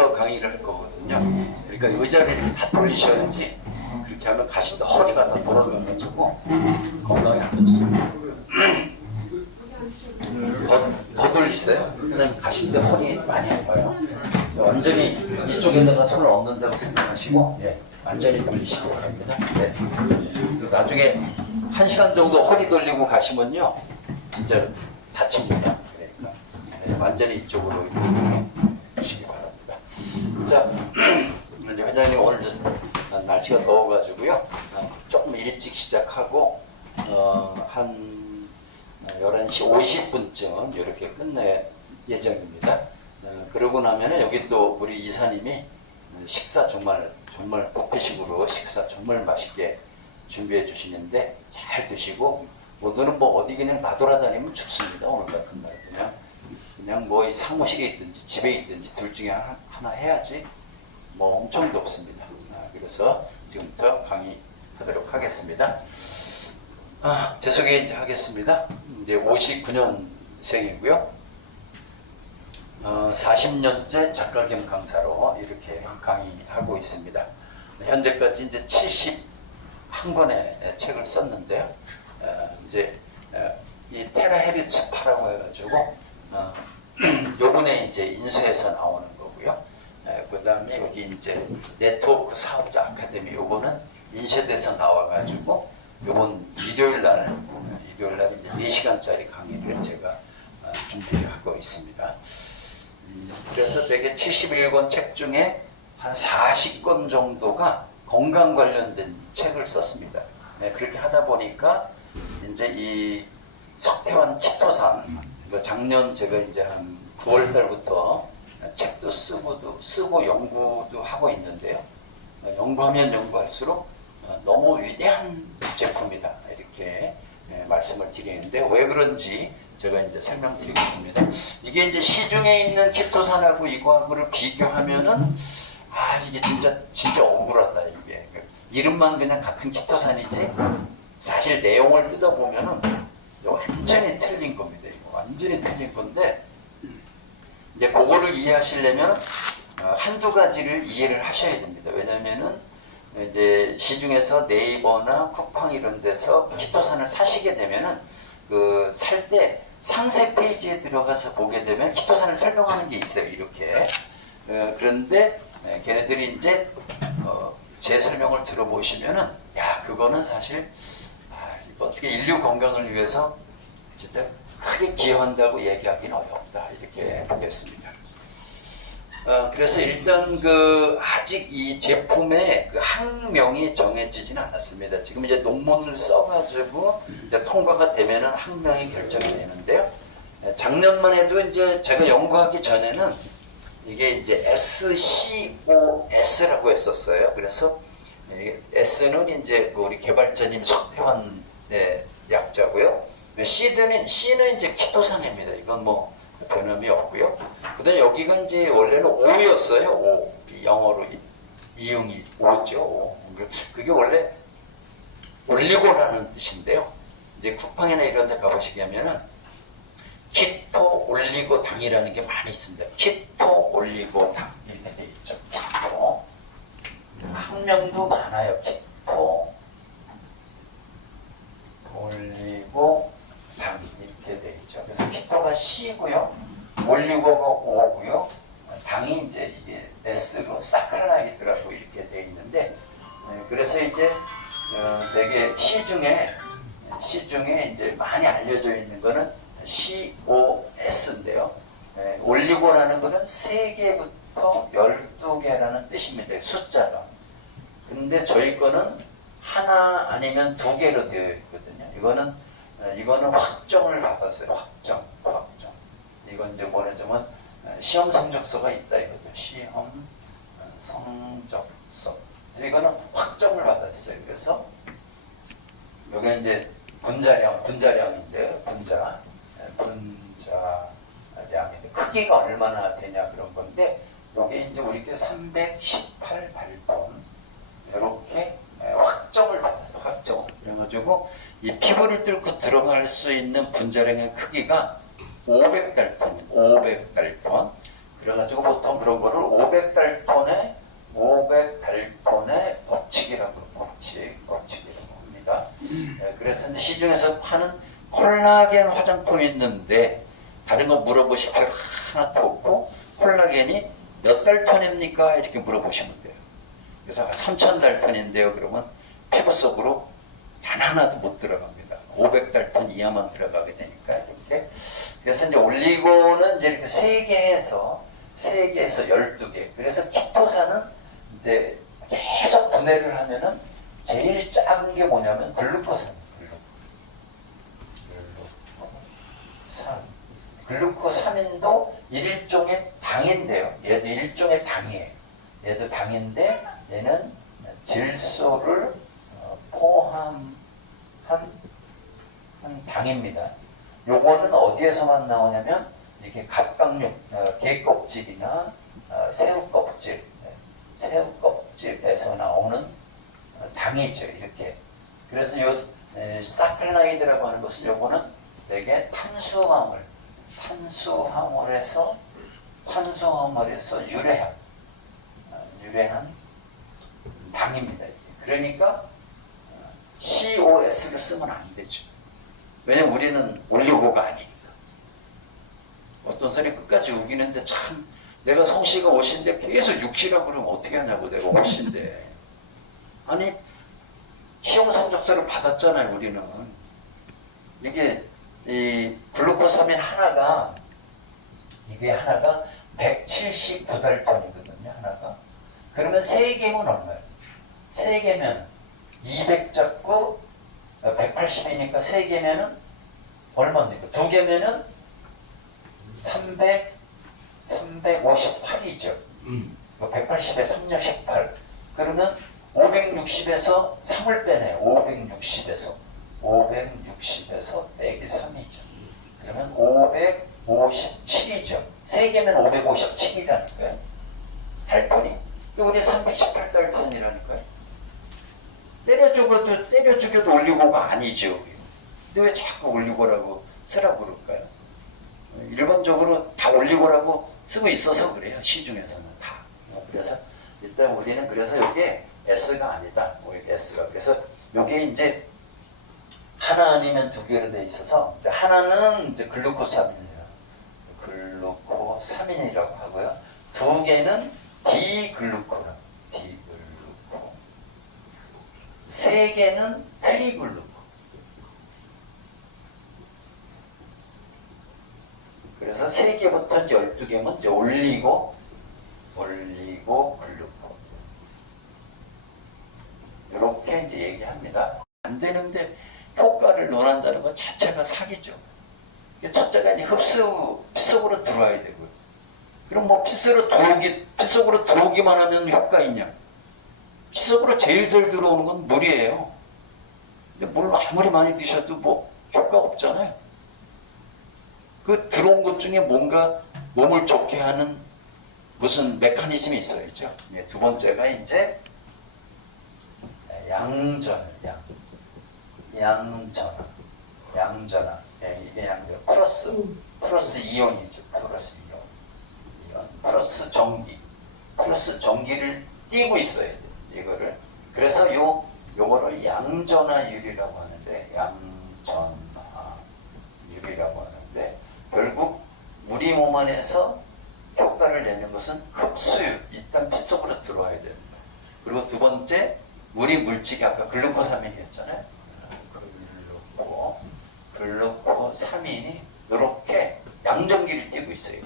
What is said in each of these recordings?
강의를 할 거거든요. 그러니까 의자를 다 돌리셔야지. 그렇게 하면 가시는데 허리가 다 돌아가가지고 건강에 안 좋습니다. 더 돌리세요. 그다음에 가시는데 허리 많이 아파요. 완전히 이쪽에다가 손을 얹는다고 생각하시고, 예, 완전히 돌리시기 바랍니다. 네. 나중에 1시간 정도 허리 돌리고 가시면요, 진짜 다칩니다. 그러니까 네, 완전히 이쪽으로 보시기 바랍니다. 자, 이제 회장님 오늘 날씨가 더워가지고요, 조금 일찍 시작하고 한 11시 50분쯤 이렇게 끝낼 예정입니다. 그러고 나면은 여기 또 우리 이사님이 식사 정말 뷔페식으로 식사 정말 맛있게 준비해 주시는데 잘 드시고, 오늘은 뭐 어디 그냥 나돌아다니면 좋습니다. 오늘 같은 날 그냥 뭐 사무실에 있든지 집에 있든지 둘 중에 하나 해야지 뭐 엄청 덥습니다. 그래서 지금부터 강의하도록 하겠습니다. 제 소개 이제 하겠습니다. 이제 59년생이고요. 40년째 작가 겸 강사로 이렇게 강의하고 있습니다. 현재까지 이제 71권의 책을 썼는데요. 이제 이 테라헤르츠파라고 해가지고 요번에 이제 인쇄해서 나오는 거고요. 그 다음에 여기 이제 네트워크 사업자 아카데미 요거는 인쇄돼서 나와가지고 요번 일요일날 이제 4시간짜리 강의를 제가 준비하고 있습니다. 그래서 대개 71권 책 중에 한 40권 정도가 건강 관련된 책을 썼습니다. 네, 그렇게 하다 보니까 이제 이 석태환 키토산, 작년 제가 이제 한 9월 달부터 책도 쓰고 연구도 하고 있는데요. 연구하면 연구할수록 너무 위대한 제품이다 이렇게 말씀을 드리는데, 왜 그런지 제가 이제 설명드리겠습니다. 이게 이제 시중에 있는 키토산하고 이거하고를 비교하면은 이게 진짜 억울하다. 이게 이름만 그냥 같은 키토산이지 사실 내용을 뜯어보면은 완전히 틀린 겁니다. 이거 완전히 틀린 건데, 이제 그거를 이해하시려면 한두 가지를 이해를 하셔야 됩니다. 왜냐면은 이제 시중에서 네이버나 쿠팡 이런 데서 키토산을 사시게 되면은 그 살 때 상세 페이지에 들어가서 보게 되면 키토산을 설명하는 게 있어요. 이렇게. 그런데 걔네들이 이제 제 설명을 들어보시면은 그거는 사실 어떻게 인류 건강을 위해서 진짜 크게 기여한다고 얘기하기는 어렵다 이렇게 보겠습니다. 그래서 일단 아직 이 제품의 학명이 정해지지는 않았습니다. 지금 이제 논문을 써가지고 이제 통과가 되면은 학명이 결정이 되는데요. 작년만 해도 이제 제가 연구하기 전에는 이게 이제 SCOS라고 했었어요. 그래서 S는 이제 우리 개발자님 석태환의 약자고요. C는 이제 키토산입니다. 이건 뭐 변함이 없고요. 그 다음에 여기가 이제 원래는 O였어요. O. 영어로 이응이 O죠. O. 그게 원래 올리고라는 뜻인데요. 이제 쿠팡이나 이런 데 가보시게 하면은 키토 올리고당이라는 게 많이 있습니다. 키토 올리고당 이렇게 돼 있죠. 키토. 학명도 많아요. 키토 올리고당 이렇게 돼 있죠. 그래서 키토가 C고요, 올리고가 O고요, 당이 이제 이게 S로 사카라이드라고 이렇게 돼 있는데, 그래서 이제 되게 시중에 이제 많이 알려져 있는 거는 COS인데요. 올리고라는 거는 3개부터 12개라는 뜻입니다. 숫자가. 근데 저희 거는 하나 아니면 2개로 되어 있거든요. 이거는 확정을 받았어요. 확정. 이건 이제 뭐냐면 시험 성적서가 있다 이거죠. 시험 성적서. 이거는 확정을 받았어요. 그래서 여기 이제 분자량인데 분자량인데 크기가 얼마나 되냐 그런 건데, 여기 이제 우리께 318달톤 이렇게 확정을 받았어요. 확정. 그래가지고 이 피부를 뚫고 들어갈 수 있는 분자량의 크기가 500달톤입니다. 500달톤. 그래가지고 보통 그런 거를 파는 콜라겐 화장품이 있는데 다른 거 물어보십시오. 하나도 없고 콜라겐이 몇 달턴입니까? 이렇게 물어보시면 돼요. 그래서 3,000달턴인데요. 그러면 피부 속으로 단 하나도 못 들어갑니다. 500달턴 이하만 들어가게 되니까 이렇게. 그래서 이제 올리고는 이제 이렇게 3개에서 12개. 그래서 키토산은 이제 계속 분해를 하면은 제일 작은 게 뭐냐면 글루코산. 글루코사민도 일종의 당인데요. 얘도 일종의 당이에요. 얘도 당인데 얘는 질소를 포함한 당입니다. 요거는 어디에서만 나오냐면 이렇게 갑각류, 게 껍질이나 새우 껍질에서 나오는 당이죠. 이렇게. 그래서 요 사클라이드라고 하는 것은 요거는 되게 탄수화물에서 유래한 당입니다. 그러니까 COS를 쓰면 안 되죠. 왜냐면 우리는 올리고가 아니니까. 어떤 사람이 끝까지 우기는데 참 내가 성씨가 옷인데 계속 육씨라고 그러면 어떻게 하냐고. 내가 옷인데. 아니 시험 성적서를 받았잖아요. 우리는. 이게 이 글루코사민 하나가 179달턴이거든요. 하나가. 그러면 3개면 얼마예요? 3개면 200잡고 180이니까 3개면은 얼마입니까? 2개면은 358이죠. 180에 368. 그러면 560에서 3을 빼네요. 560에서 빼기 3이죠. 그러면 557이죠. 3개면 557이라니까요. 달턴이. 우리 318달턴이라니까요. 때려 죽여도 올리고가 아니죠. 근데 왜 자꾸 올리고라고 쓰라고 그럴까요? 일반적으로 다 올리고라고 쓰고 있어서 그래요. 시중에서는 다. 그래서 일단 우리는 그래서 이게 S가 아니다. S가. 그래서 이게 이제 하나 아니면 2개로 돼 있어서 하나는 이제 글루코사민이라고 하고요. 2개는 디글루코라고. 3개는 트리글루코. 그래서 3개부터 이제 12개면 이제 올리고 글루코. 이렇게 이제 얘기합니다. 안 되는데 효과를 논한다는 것 자체가 사기죠. 첫째가 이제 피 속으로 들어와야 되고요. 그럼 뭐 피 속으로 들어오기만 하면 효과 있냐? 피 속으로 제일 잘 들어오는 건 물이에요. 물 아무리 많이 드셔도 뭐 효과 없잖아요. 그 들어온 것 중에 뭔가 몸을 좋게 하는 무슨 메커니즘이 있어야죠. 2번째가 이제 양전화. 이게 플러스 이온이죠. 플러스 전기. 플러스 전기를 띄고 있어야 돼요. 이거를. 그래서 요거를 양전화율이라고 하는데, 결국 우리 몸 안에서 효과를 내는 것은 흡수율. 일단 피 속으로 들어와야 됩니다. 그리고 2번째, 우리 물질이 아까 글루코사민이었잖아요. 글루코사민이 이렇게 양전기를 띄고 있어요.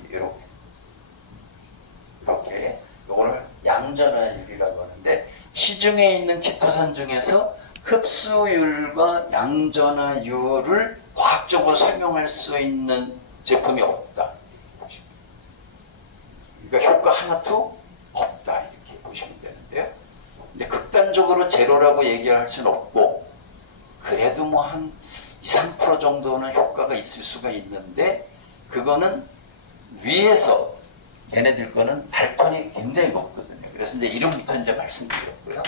이렇게 이거를 양전화율이라고 하는데, 시중에 있는 키토산 중에서 흡수율과 양전화율을 과학적으로 설명할 수 있는 제품이 없다. 그러니까 효과 하나도 없다. 이렇게 보시면 되는데요. 근데 극단적으로 제로라고 얘기할 수는 없고, 그래도 뭐 한 2~3% 정도는 효과가 있을 수가 있는데, 그거는 위에서 얘네들 거는 달턴이 굉장히 높거든요. 그래서 이제 이름부터 이제 말씀드렸고요.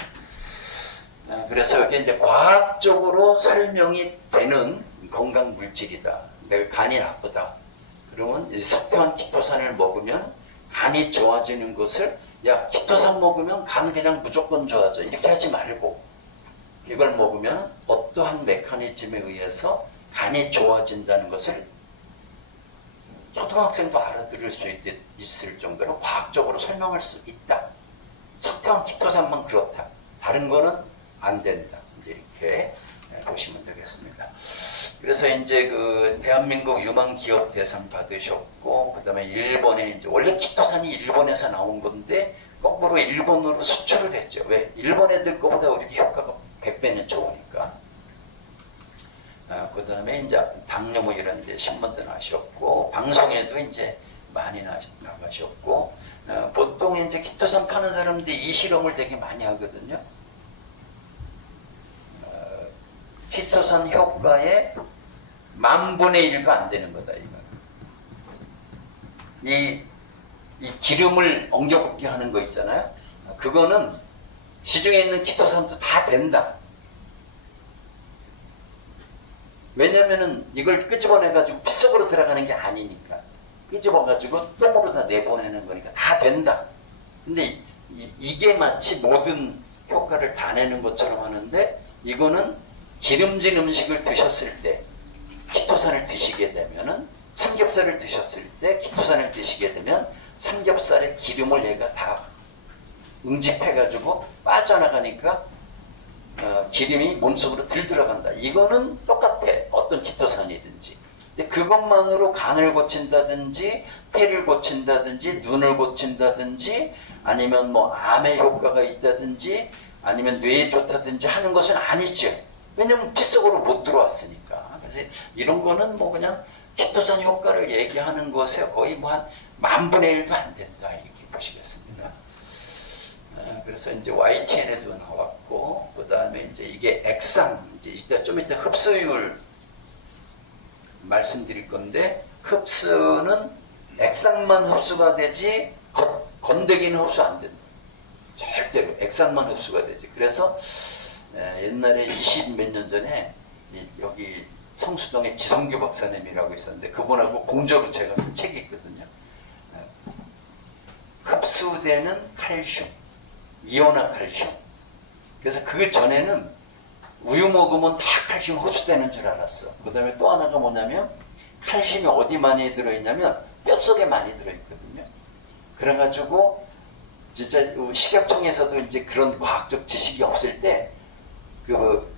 그래서 이게 이제 과학적으로 설명이 되는 건강 물질이다. 내가 간이 나쁘다. 그러면 석회화 키토산을 먹으면 간이 좋아지는 것을, 야, 키토산 먹으면 간 그냥 무조건 좋아져. 이렇게 하지 말고, 이걸 먹으면 어떠한 메커니즘에 의해서 간이 좋아진다는 것을 초등학생도 알아들을 수 있을 정도로 과학적으로 설명할 수 있다. 석탄 키토산만 그렇다. 다른 거는 안 된다. 이렇게 보시면 되겠습니다. 그래서 이제 그 대한민국 유망 기업 대상 받으셨고, 그 다음에 일본에 이제 원래 키토산이 일본에서 나온 건데 거꾸로 일본으로 수출을 했죠. 왜? 일본 애들 거보다 우리 효과가 100배는 좋으니까. 그 다음에 이제 당뇨 뭐 이런 데 신문도 나셨고, 방송에도 이제 많이 나가셨고, 보통 이제 키토산 파는 사람들이 이 실험을 되게 많이 하거든요. 키토산 효과의 10,000분의 1도 안 되는 거다, 이거. 이 기름을 엉겨붙게 하는 거 있잖아요. 그거는 시중에 있는 키토산도 다 된다. 왜냐면은 이걸 끄집어내가지고 피 속으로 들어가는 게 아니니까. 끄집어가지고 똥으로 다 내보내는 거니까 다 된다. 근데 이게 마치 모든 효과를 다 내는 것처럼 하는데, 이거는 기름진 음식을 드셨을 때 키토산을 드시게 되면은, 삼겹살을 드셨을 때 키토산을 드시게 되면 삼겹살의 기름을 얘가 다 응집해가지고 빠져나가니까 기름이 몸속으로 들 들어간다. 이거는 똑같아. 어떤 키토산이든지. 근데 그것만으로 간을 고친다든지 폐를 고친다든지 눈을 고친다든지 아니면 뭐 암의 효과가 있다든지 아니면 뇌에 좋다든지 하는 것은 아니죠. 왜냐면 피 속으로 못 들어왔으니까. 그래서 이런 거는 뭐 그냥 키토산 효과를 얘기하는 것에 거의 뭐 한 10,000분의 1도 안 된다. 이렇게 보시겠습니다. 그래서 이제 YTN에도 나왔고, 그 다음에 이제 이게 액상, 이제 좀 이따 흡수율 말씀드릴 건데, 흡수는 액상만 흡수가 되지 건더기는 흡수 안 된다. 절대로 액상만 흡수가 되지. 그래서 옛날에 20 몇 년 전에 여기 성수동에 지성규 박사님이라고 있었는데, 그분하고 공저로 제가 쓴 책이 있거든요. 흡수되는 칼슘, 이온화 칼슘. 그래서 그 전에는 우유 먹으면 다 칼슘 흡수되는 줄 알았어. 그 다음에 또 하나가 뭐냐면, 칼슘이 어디 많이 들어있냐면 뼛속에 많이 들어있거든요. 그래가지고 진짜 식약청에서도 이제 그런 과학적 지식이 없을 때 그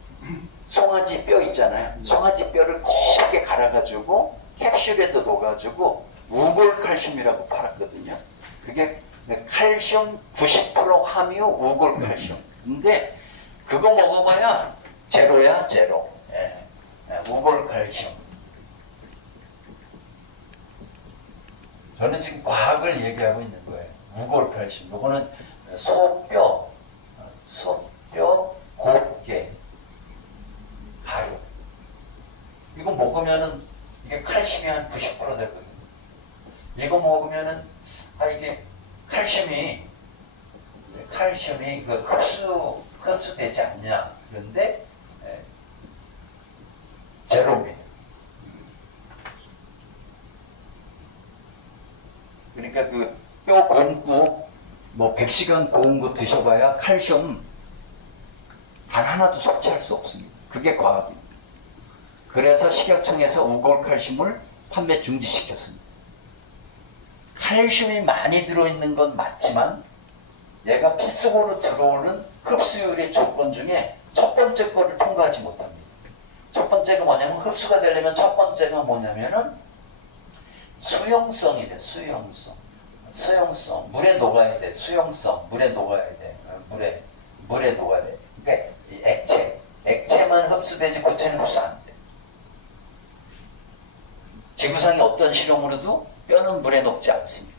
송아지 뼈 있잖아요. 송아지 뼈를 곱게 갈아가지고 캡슐에도 넣어가지고 우골칼슘이라고 팔았거든요. 그게 칼슘 90% 함유 우골칼슘. 근데 그거 먹어봐야 제로야, 제로. 우골칼슘. 저는 지금 과학을 얘기하고 있는 거예요. 우골칼슘. 이거는 소뼈, 곱게, 가루. 이거 먹으면은 이게 칼슘이 한 90% 되거든요. 이거 먹으면은 이게 칼슘이 그 흡수되지 않냐. 그런데 제로입니다. 그러니까 그 뼈 곰국 뭐 100시간 고운 거 드셔봐야 칼슘 단 하나도 섭취할 수 없습니다. 그게 과학입니다. 그래서 식약청에서 우골칼슘을 판매 중지시켰습니다. 칼슘이 많이 들어있는 건 맞지만 얘가 피 속으로 들어오는 흡수율의 조건 중에 첫 번째 거를 통과하지 못합니다. 첫 번째가 뭐냐면, 흡수가 되려면 첫 번째가 뭐냐면은 수용성이 돼. 수용성. 물에 녹아야 돼. 수용성. 물에 녹아야 돼. 물에 녹아야 돼. 그러니까 이 액체만 흡수되지 고체는 흡수 안 돼. 지구상의 어떤 실험으로도 뼈는 물에 녹지 않습니다.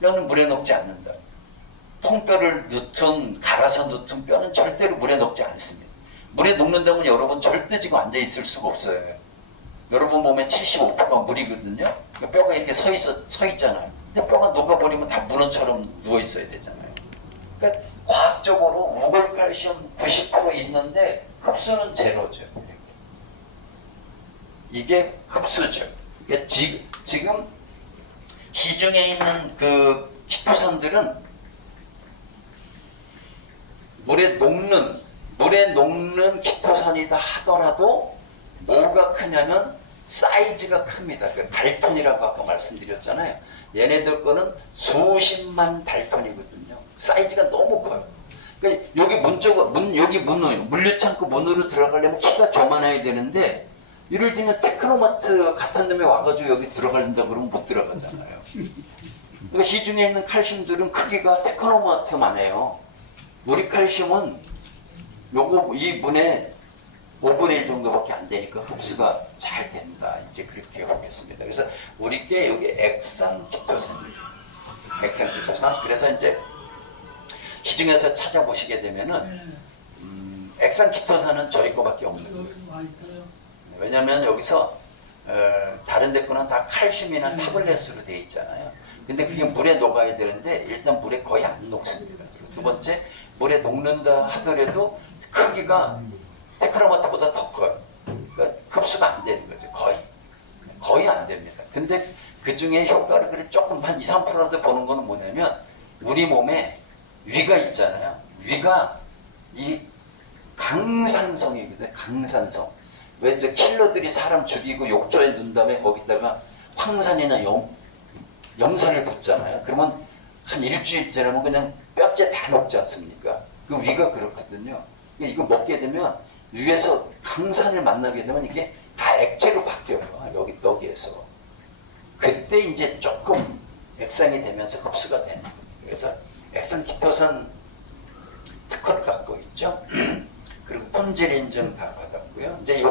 뼈는 물에 녹지 않는다. 통뼈를 넣든 갈아서 넣든 뼈는 절대로 물에 녹지 않습니다. 물에 녹는다면 여러분 절대 지금 앉아 있을 수가 없어요. 여러분 몸에 75%가 물이거든요. 그러니까 뼈가 이렇게 서 있잖아요. 근데 뼈가 녹아버리면 다 문어처럼 누워 있어야 되잖아요. 그러니까 과학적으로 우골칼슘 90% 있는데 흡수는 제로죠. 이게 흡수죠. 그러니까 지금 시중에 있는 그 키토산들은 물에 녹는 물에 녹는 키토산이다 하더라도 뭐가 크냐면 사이즈가 큽니다. 그 달톤이라고 아까 말씀드렸잖아요. 얘네들 거는 수십만 달톤이거든요. 사이즈가 너무 커요. 그러니까 여기 여기 물류창고 문으로 들어가려면 키가 저만해야 되는데, 예를 들면 테크노마트 같은 놈에 와가지고 여기 들어가려다 그러면 못 들어가잖아요. 그러니까 시중에 있는 칼슘들은 크기가 테크노마트만 해요. 우리 칼슘은 이 문에 5분의 1 정도밖에 안 되니까 흡수가 잘 된다. 이제 그렇게 보겠습니다. 그래서 우리 게 여기 액상키토산입니다. 액상키토산. 그래서 이제 시중에서 찾아보시게 되면은 액상키토산은 저희 거밖에 없는 거예요. 왜냐면 여기서 다른 데 거는 다 칼슘이나 타블렛으로 되어 있잖아요. 근데 그게 물에 녹아야 되는데 일단 물에 거의 안 녹습니다. 그리고 두 번째, 물에 녹는다 하더라도 크기가 테크노마트보다 더 커요. 그러니까 흡수가 안 되는 거죠. 거의 안 됩니다. 근데 그 중에 효과를 그래 조금 한 2, 3%라도 보는 거는 뭐냐면, 우리 몸에 위가 있잖아요. 위가 이 강산성이거든요. 강산성. 왜 저 킬러들이 사람 죽이고 욕조에 넣은 다음에 거기다가 황산이나 염산을 붓잖아요. 그러면 한 일주일 지나면 그냥 뼈째 다 녹지 않습니까? 그 위가 그렇거든요. 이거 먹게 되면 위에서 강산을 만나게 되면 이게 다 액체로 바뀌어요. 여기에서. 그때 이제 조금 액상이 되면서 흡수가 되는 거예요. 그래서 액상키토산 특허를 갖고 있죠. 그리고 품질 인증 다 받았고요. 이제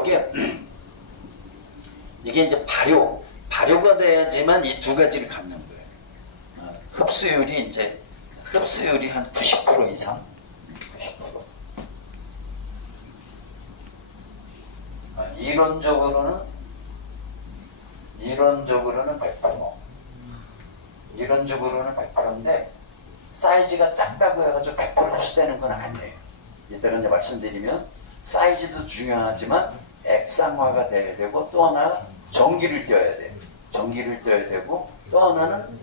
이게 이제 발효가 돼야지만 이 두 가지를 갖는 거예요. 흡수율이 한 90% 이상. 90%. 이론적으로는 100%. 이론적으로는 100%인데 사이즈가 작다고 해가지고 100% 흡수되는 건 아니에요. 이따가 이제 말씀드리면 사이즈도 중요하지만 액상화가 돼야 되고, 또 하나 전기를 띄어야 돼요. 전기를 띄어야 되고, 또 하나는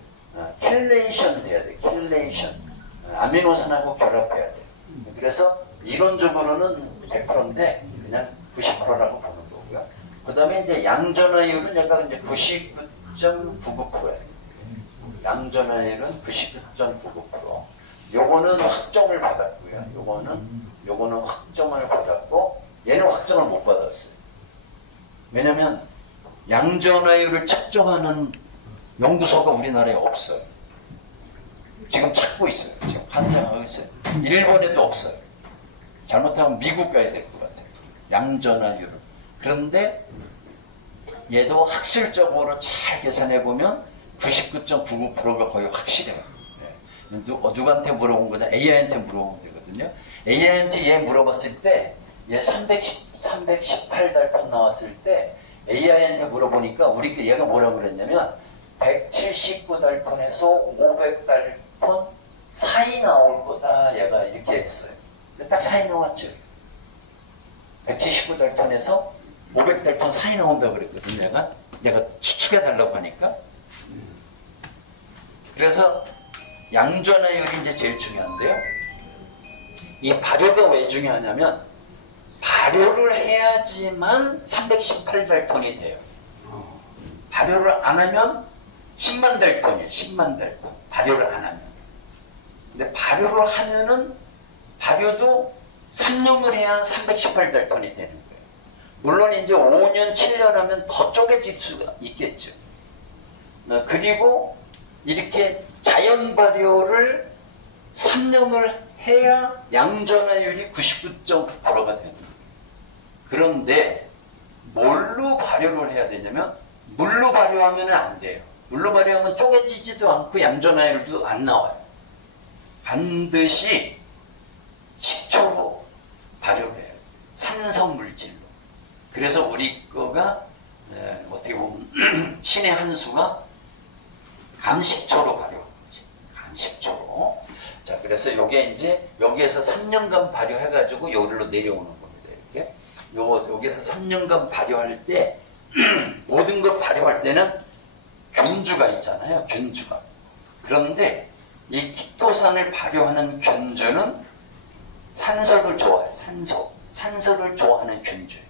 킬레이션 돼야 돼요. 킬레이션. 아미노산하고 결합해야 돼요. 그래서 이론적으로는 100%인데 그냥 90%라고 보는 거고요. 그 다음에 이제 양전화율은 약간 이제 99.99%예요. 양전화율은 99.99%. 요거는 확정을 받았고요. 요거는 확정을 받았고, 얘는 확정을 못 받았어요. 왜냐면 양전화율을 측정하는 연구소가 우리나라에 없어요. 지금 찾고 있어요. 지금 환장하고 있어요. 일본에도 없어요. 잘못하면 미국 가야 될 것 같아요. 양전화율을. 그런데 얘도 학술적으로 잘 계산해보면 99.99%가 거의 확실해요. 누구한테 물어본 거냐? AI한테 물어보면 되거든요. AI한테 얘 물어봤을 때, 얘 318달톤 나왔을 때 AI한테 물어보니까 얘가 뭐라고 그랬냐면 179달톤에서 500달톤 사이 나올 거다. 얘가 이렇게 했어요. 딱 사이 나왔죠. 179달톤에서 500달톤 사이 나온다고 그랬거든요. 내가 추측해달라고 하니까. 그래서 양전화율이 이제 제일 중요한데요. 이 발효가 왜 중요하냐면, 발효를 해야지만 318달톤이 돼요. 발효를 안 하면 10만 달톤이에요. 10만 달톤. 발효를 안 하면. 근데 발효를 하면은, 발효도 3년을 해야 318달톤이 되는 거예요. 물론 이제 5년, 7년 하면 더 쪼개질 수가 있겠죠. 그리고 이렇게 자연 발효를 3년을 해야 양전화율이 99.9%가 되는 거예요. 그런데 뭘로 발효를 해야 되냐면, 물로 발효하면 안 돼요. 물로 발효하면 쪼개지지도 않고 양전화율도 안 나와요. 반드시 식초로 발효를 해요. 산성물질로. 그래서 우리 거가 어떻게 보면 신의 한 수가 감식초로 발효한 거지. 감식초로. 자, 그래서 요게 이제 여기에서 3년간 발효해가지고 여기로 내려오는 겁니다. 이렇게. 여기에서 3년간 발효할 때 모든 것 발효할 때는 균주가 있잖아요. 균주가. 그런데 이 키토산을 발효하는 균주는 산소를 좋아해. 산소를 좋아하는 균주예요.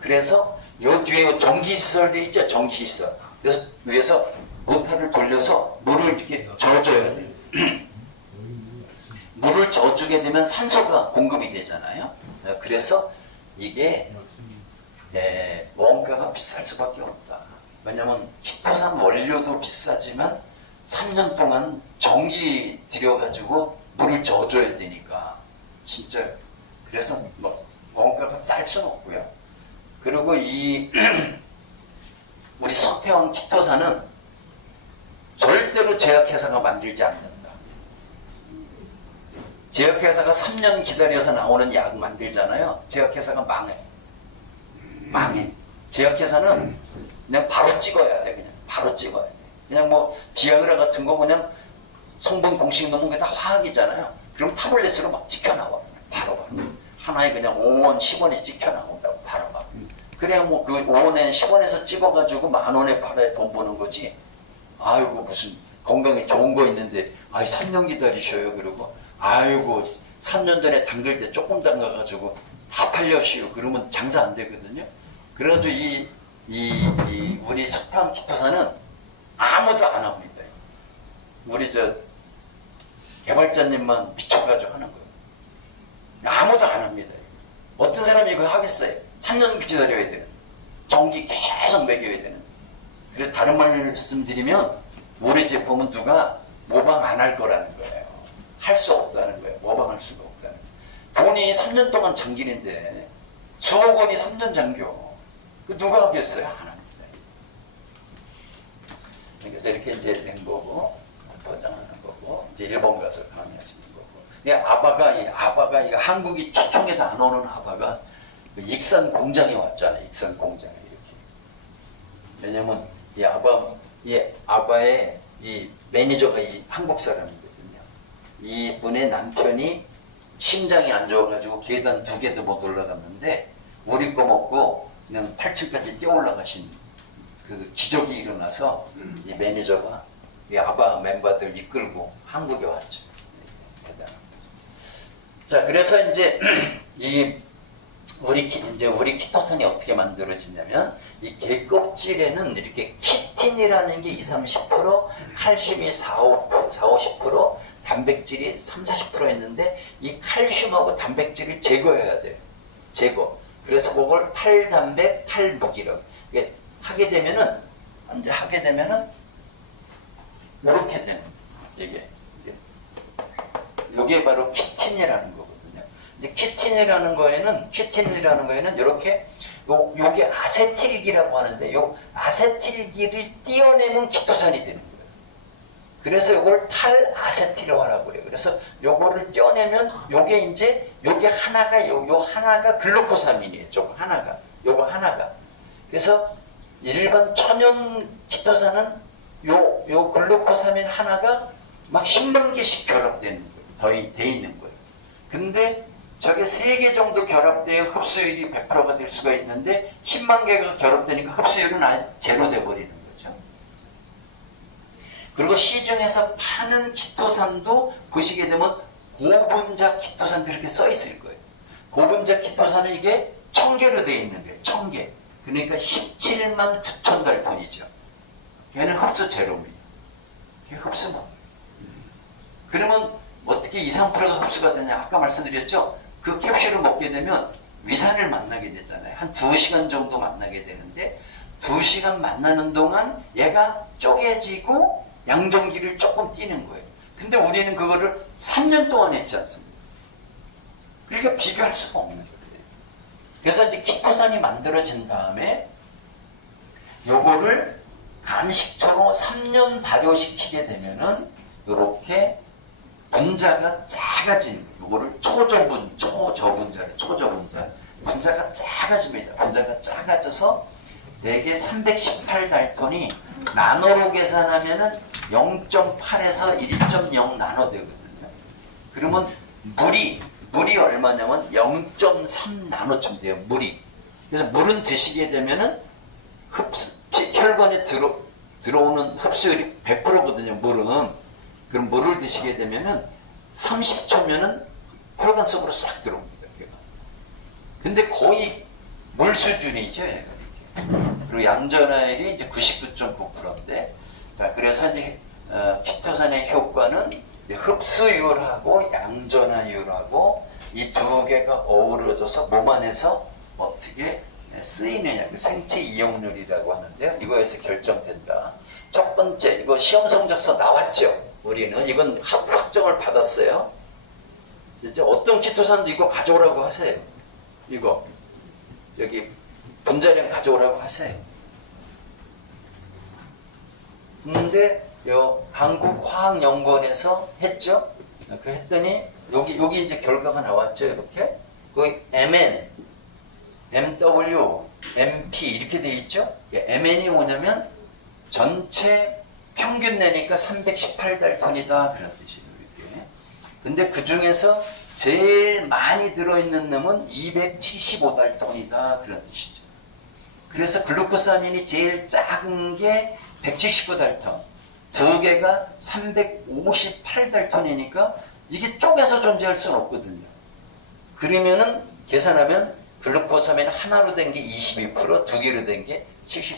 그래서 요 뒤에 전기시설이 있죠. 전기시설. 그래서 위에서 모터를 돌려서 물을 이렇게 져줘야 돼요. 물을 져주게 되면 산소가 공급이 되잖아요. 그래서 이게 원가가 비쌀 수밖에 없다. 왜냐면 키토산 원료도 비싸지만 3년 동안 전기 들여가지고 물을 져줘야 되니까 진짜 그래서 뭐 원가가 쌀 수는 없고요. 그리고 이 우리 서태원 키토산은 절대로 제약회사가 만들지 않는다. 제약회사가 3년 기다려서 나오는 약 만들잖아요. 제약회사가 망해. 제약회사는 그냥 바로 찍어야 돼. 그냥 바로 찍어야 돼. 그냥 뭐 비아그라 같은 거 그냥 성분 공식 넣으면 그게 다 화학이잖아요. 그럼 타블렛으로 막 찍혀 나와. 바로. 하나에 그냥 5원, 10원에 찍혀 나온다고 바로. 그래야 뭐 그 5원에 10원에서 찍어가지고 10,000원에 팔아야 돈 버는 거지. 아이고 무슨 건강에 좋은 거 있는데 3년 기다리셔요. 그러고 아이고 3년 전에 담글 때 조금 담가가지고 다 팔려시오. 그러면 장사 안 되거든요. 그래가지고 우리 서태원 키토산은 아무도 안 합니다. 우리 개발자님만 미쳐가지고 하는 거예요. 아무도 안 합니다. 어떤 사람이 이거 하겠어요? 3년 기다려야 되는. 전기 계속 매겨야 되는. 그래서 다른 말씀 드리면 우리 제품은 누가 모방 안 할 거라는 거예요. 할 수 없다는 거예요. 모방할 수가 없다는 거예요. 돈이 3년 동안 잠기는데 수억 원이 3년 잠겨. 누가 하겠어요? 안 합니다. 그래서 이렇게 이제 된 거고, 포장하는 거고, 이제 일본 가서 강의하시는 거고. 아바가 한국이 초청해도 안 오는 아바가 익산 공장에 왔잖아요. 익산 공장에 이렇게. 왜냐면 이 아바의 이 매니저가 한국 사람이거든요. 이분의 남편이 심장이 안 좋아가지고 계단 2개도 못 올라갔는데 우리 거 먹고 그냥 8층까지 뛰어 올라가신 그 기적이 일어나서 이 매니저가 이 아바 멤버들 이끌고 한국에 왔죠. 대단합니다. 자, 그래서 이제 우리 키토산이 어떻게 만들어지냐면 이 개껍질에는 이렇게 키틴이라는 게 20-30%, 칼슘이 40-50%, 단백질이 30-40% 있는데 이 칼슘하고 단백질을 제거해야 돼요. 제거. 그래서 그걸 탈단백, 탈무기력. 이게 하게 되면은 이렇게 되는 이게 바로 키틴이라는 거거든요. 근데 키틴이라는 거에는 이렇게 요게 아세틸기라고 하는데 요 아세틸기를 띄어내는 키토산이 되는 거예요. 그래서 요걸 탈아세틸화라고 그래요. 그래서 요거를 띄어내면 요게 하나가 요 하나가 글루코사민이에요. 요거 하나가. 그래서 일반 천연 키토산은 요 글루코사민 하나가 막 10만 개씩 결합되는 거예요. 돼 있는 거예요. 근데 저게 3개 정도 결합되어 흡수율이 100%가 될 수가 있는데 10만 개가 결합되니까 흡수율은 아예 제로 돼버리는 거죠. 그리고 시중에서 파는 키토산도 보시게 되면 고분자 키토산 그렇게 써 있을 거예요. 고분자 키토산은 이게 1000개로 되어 있는 거예요. 1000개. 그러니까 17만 9천 달톤이죠. 걔는 흡수 제로입니다. 걔 흡수 못. 그러면 어떻게 2-3%가 흡수가 되냐? 아까 말씀드렸죠? 그 캡슐을 먹게 되면 위산을 만나게 되잖아요. 한 2시간 정도 만나게 되는데 2시간 만나는 동안 얘가 쪼개지고 양전기를 조금 띄는 거예요. 근데 우리는 그거를 3년 동안 했지 않습니까? 그러니까 비교할 수가 없는 거예요. 그래서 이제 키토산이 만들어진 다음에 요거를 간식처럼 3년 발효시키게 되면은 요렇게 분자가 작아진 요거를 초저분자 분자가 작아집니다. 분자가 작아져서 대개 318 달톤이 나노로 계산하면은 0.8에서 1.0 나노 되거든요. 그러면 물이 얼마냐면 0.3 나노쯤 돼요. 물이. 그래서 물은 드시게 되면은 혈관에 들어오는 흡수율이 100%거든요. 물은. 그럼 물을 드시게 되면은 30초면은 혈관 속으로 싹 들어옵니다. 걔가. 근데 거의 물 수준이죠. 얘가 이렇게. 그리고 양전화율이 이제 99.9%인데, 자, 그래서 이제 키토산의 효과는 이제 흡수율하고 양전화율하고 이 두 개가 어우러져서 몸 안에서 어떻게 쓰이느냐, 그 생체 이용률이라고 하는데요. 이거에서 결정된다. 첫 번째, 이거 시험 성적서 나왔죠. 우리는 이건 확정을 받았어요. 이제 어떤 키토산도 이거 가져오라고 하세요. 이거 여기 분자량 가져오라고 하세요. 근데 요 한국화학연구원에서 했죠. 그 했더니 여기 이제 결과가 나왔죠. 이렇게 거기 MN, MW, MP 이렇게 돼 있죠. MN이 뭐냐면 전체 평균 내니까 318달톤이다 그런 뜻이에요. 이렇게. 근데 그 중에서 제일 많이 들어있는 놈은 275달톤이다 그런 뜻이죠. 그래서 글루코사민이 제일 작은 게 179달톤, 두 개가 358달톤이니까 이게 쪼개서 존재할 수는 없거든요. 그러면은 계산하면 글루코사민 하나로 된 게 22%, 두 개로 된 게 78%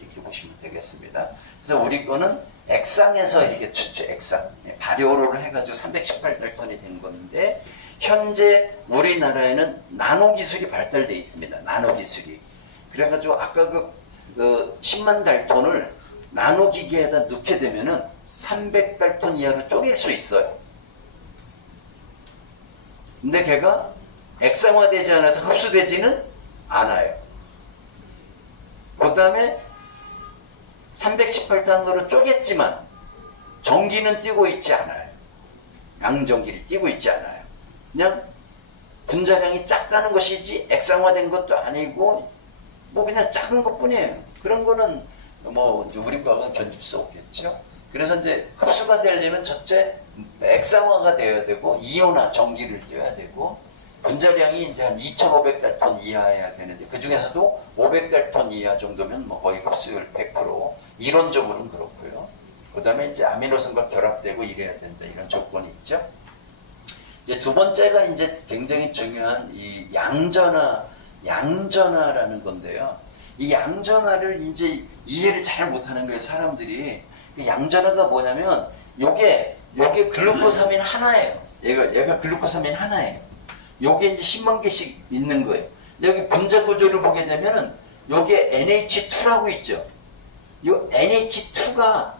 이렇게 보시면 되겠습니다. 그래서 우리 거는 액상에서 이렇게 액상 발효를 해가지고 318달톤이 된 건데, 현재 우리나라에는 나노 기술이 발달되어 있습니다. 나노 기술이. 그래가지고 아까 그 10만 달톤을 나노 기계에다 넣게 되면은 300달톤 이하로 쪼갤 수 있어요. 근데 걔가 액상화되지 않아서 흡수되지는 않아요. 그 다음에 318단으로 쪼갰지만 전기는 띄고 있지 않아요. 양전기를 띄고 있지 않아요. 그냥 분자량이 작다는 것이지 액상화된 것도 아니고 뭐 그냥 작은 것 뿐이에요. 그런 거는 뭐 우리 과학은 견줄 수 없겠죠. 그래서 이제 흡수가 되려면 첫째 액상화가 되어야 되고 이온화 전기를 띄워야 되고 분자량이 이제 한 2,500달톤 이하여야 되는데 그 중에서도 500달톤 이하 정도면 뭐 거의 흡수율 100%. 이론적으로는 그렇고요. 그 다음에 이제 아미노산과 결합되고 이래야 된다. 이런 조건이 있죠. 이제 두 번째가 이제 굉장히 중요한 이 양전화라는 건데요. 이 양전화를 이제 이해를 잘 못하는 거예요, 사람들이. 양전화가 뭐냐면 요게 글루코사민 하나예요. 얘가 글루코사민 하나예요. 요게 이제 10만 개씩 있는 거예요. 여기 분자 구조를 보게 되면은 요게 NH2라고 있죠. 요 NH2가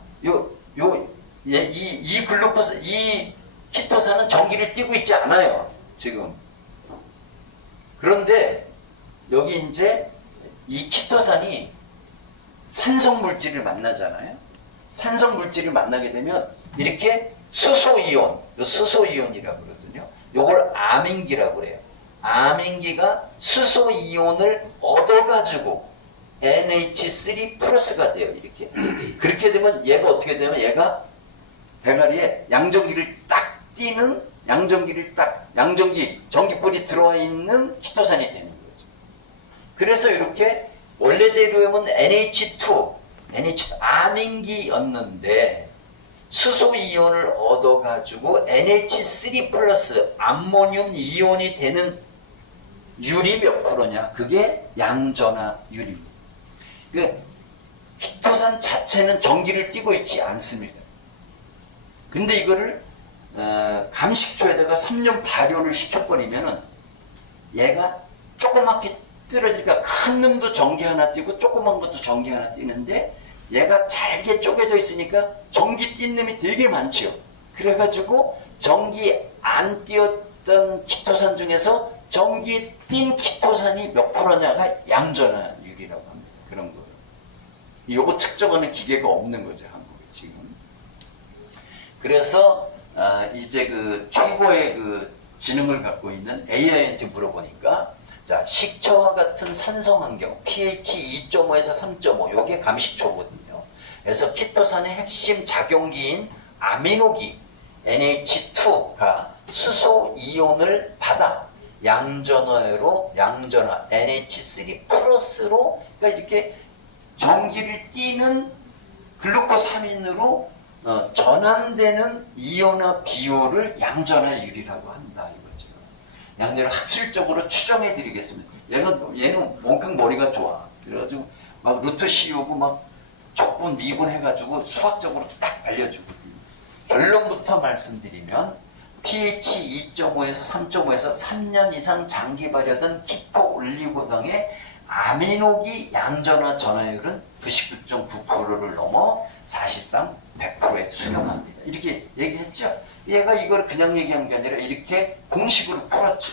이 글루코스 이 키토산은 전기를 띄고 있지 않아요. 지금. 그런데 여기 이제 이 키토산이 산성 물질을 만나잖아요. 산성 물질을 만나게 되면 이렇게 수소이온, 수소이온이라고 그러거든요. 요걸 아민기라고 그래요. 아민기가 수소이온을 얻어가지고 NH3 플러스가 돼요. 이렇게. 그렇게 되면 얘가 어떻게 되면 얘가 대가리에 양전기를 딱 띄는 양전기 전기불이 들어와 있는 키토산이 되는 거죠. 그래서 이렇게 원래대로면 NH2 아민기였는데 수소이온을 얻어가지고 NH3 플러스 암모늄 이온이 되는 율이 몇 프로냐? 그게 양전화율입니다. 그 키토산 자체는 전기를 띠고 있지 않습니다. 근데 이거를 감식초에다가 3년 발효를 시켜버리면은 얘가 조그맣게 떨어지니까 큰 놈도 전기 하나 띄고 조그만 것도 전기 하나 띄는데 얘가 잘게 쪼개져 있으니까 전기 띈 놈이 되게 많죠. 그래가지고 전기 안 띄었던 키토산 중에서 전기 띈 키토산이 몇 프로냐가 양전화율이라고 합니다. 그런 거. 요거 측정하는 기계가 없는 거죠, 한국에 지금. 그래서 이제 그 최고의 그 지능을 갖고 있는 AI한테 물어보니까 자, 식초와 같은 산성 환경 pH 2.5에서 3.5 요게 감식초거든요. 그래서 키토산의 핵심 작용기인 아미노기 NH2가 수소 이온을 받아 양전화 NH3 플러스로 그러니까 이렇게 전기를 띠는 글루코사민으로 전환되는 이온화 비율을 양전화율이라고 한다 이거죠. 양자를 학술적으로 추정해 드리겠습니다. 얘는 원격 머리가 좋아. 그래가지고 막 루트 씌우고 막 적분 미분 해가지고 수학적으로 딱 알려주고. 결론부터 말씀드리면 pH 2.5에서 3.5에서 3년 이상 장기 발효된 키토 올리고당의 아미노기 양전화 전화율은 99.9%를 넘어 사실상 100%에 수렴합니다. 이렇게 얘기했죠. 얘가 이걸 그냥 얘기한 게 아니라 이렇게 공식으로 풀었죠.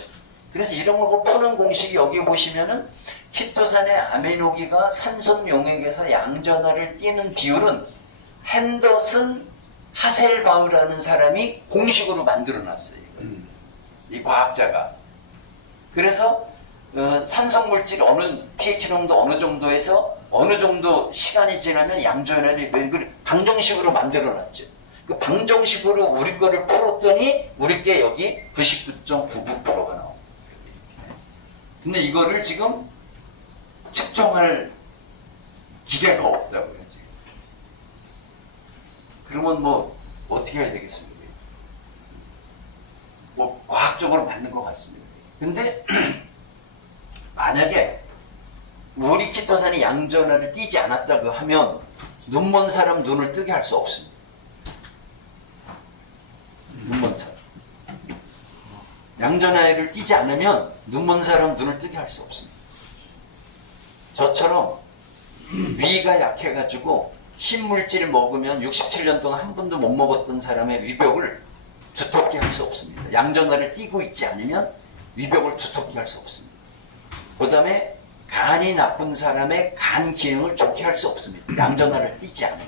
그래서 이런 거 푸는 공식이 여기 보시면은 키토산의 아미노기가 산소 용액에서 양전화를 띠는 비율은 핸더슨 하셀바우라는 사람이 공식으로 만들어놨어요. 이 과학자가. 그래서 산성물질 pH 농도 어느 정도에서 어느 정도 시간이 지나면 양전화를 방정식으로 만들어놨죠. 그 방정식으로 우리 거를 풀었더니 우리 게 여기 99.99%가 나옵니다. 근데 이거를 지금 측정할 기계가 없다고요, 지금. 그러면 뭐 어떻게 해야 되겠습니까? 뭐 과학적으로 맞는 것 같습니다. 근데 만약에 우리 키토산이 양전화를 띄지 않았다고 하면 눈먼 사람 눈을 뜨게 할 수 없습니다. 눈먼 사람. 양전화를 띄지 않으면 눈먼 사람 눈을 뜨게 할 수 없습니다. 저처럼 위가 약해가지고 신물질을 먹으면 67년 동안 한 번도 못 먹었던 사람의 위벽을 두텁게 할 수 없습니다. 양전화를 띄고 있지 않으면 위벽을 두텁게 할 수 없습니다. 그 다음에 간이 나쁜 사람의 간 기능을 좋게 할 수 없습니다. 양전화를 띄지 않으면.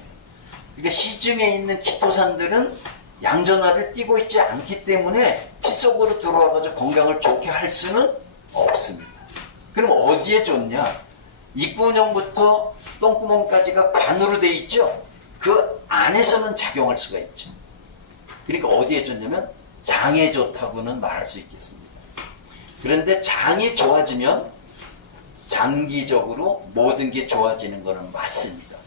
그러니까 시중에 있는 키토산들은 양전화를 띄고 있지 않기 때문에 피 속으로 들어와가지고 건강을 좋게 할 수는 없습니다. 그럼 어디에 좋냐? 입구녕부터 똥구멍까지가 관으로 되어 있죠? 그 안에서는 작용할 수가 있죠. 그러니까 어디에 좋냐면 장에 좋다고는 말할 수 있겠습니다. 그런데 장이 좋아지면 장기적으로 모든 게 좋아지는 것은 맞습니다.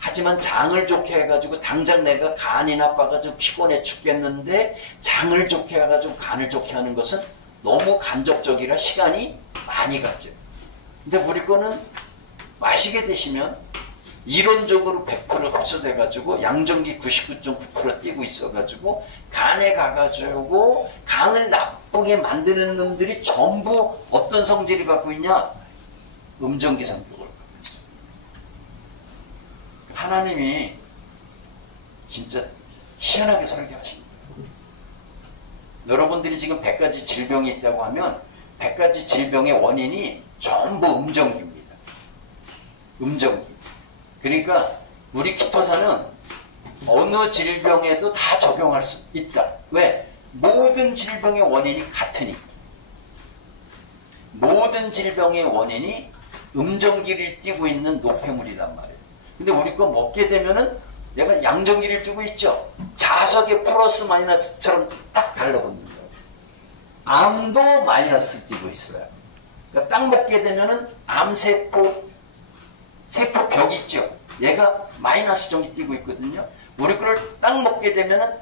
하지만 장을 좋게 해가지고 당장 내가 간이 나빠가지고 피곤해 죽겠는데 장을 좋게 해가지고 간을 좋게 하는 것은 너무 간접적이라 시간이 많이 가죠. 근데 우리 거는 마시게 되시면 이론적으로 100% 흡수돼가지고 양전기 99.9% 띄고 있어가지고 간에 가가지고 간을 나쁘게 만드는 놈들이 전부 어떤 성질을 갖고 있냐? 음전기 성격을 갖고 있어요. 하나님이 진짜 희한하게 설계하십니다. 여러분들이 지금 100가지 질병이 있다고 하면 100가지 질병의 원인이 전부 음전기입니다. 음전기. 그러니까 우리 키토산은 어느 질병에도 다 적용할 수 있다. 왜? 모든 질병의 원인이 같으니까. 모든 질병의 원인이 음전기를 띠고 있는 노폐물이란 말이에요. 근데 우리 거 먹게 되면은 내가 양전기를 띠고 있죠. 자석의 플러스 마이너스처럼 딱 달라붙는 거예요. 암도 마이너스 띠고 있어요. 그러니까 딱 먹게 되면은 암세포 벽이 있죠. 얘가 마이너스 전기 띄고 있거든요. 우리 거를 딱 먹게 되면은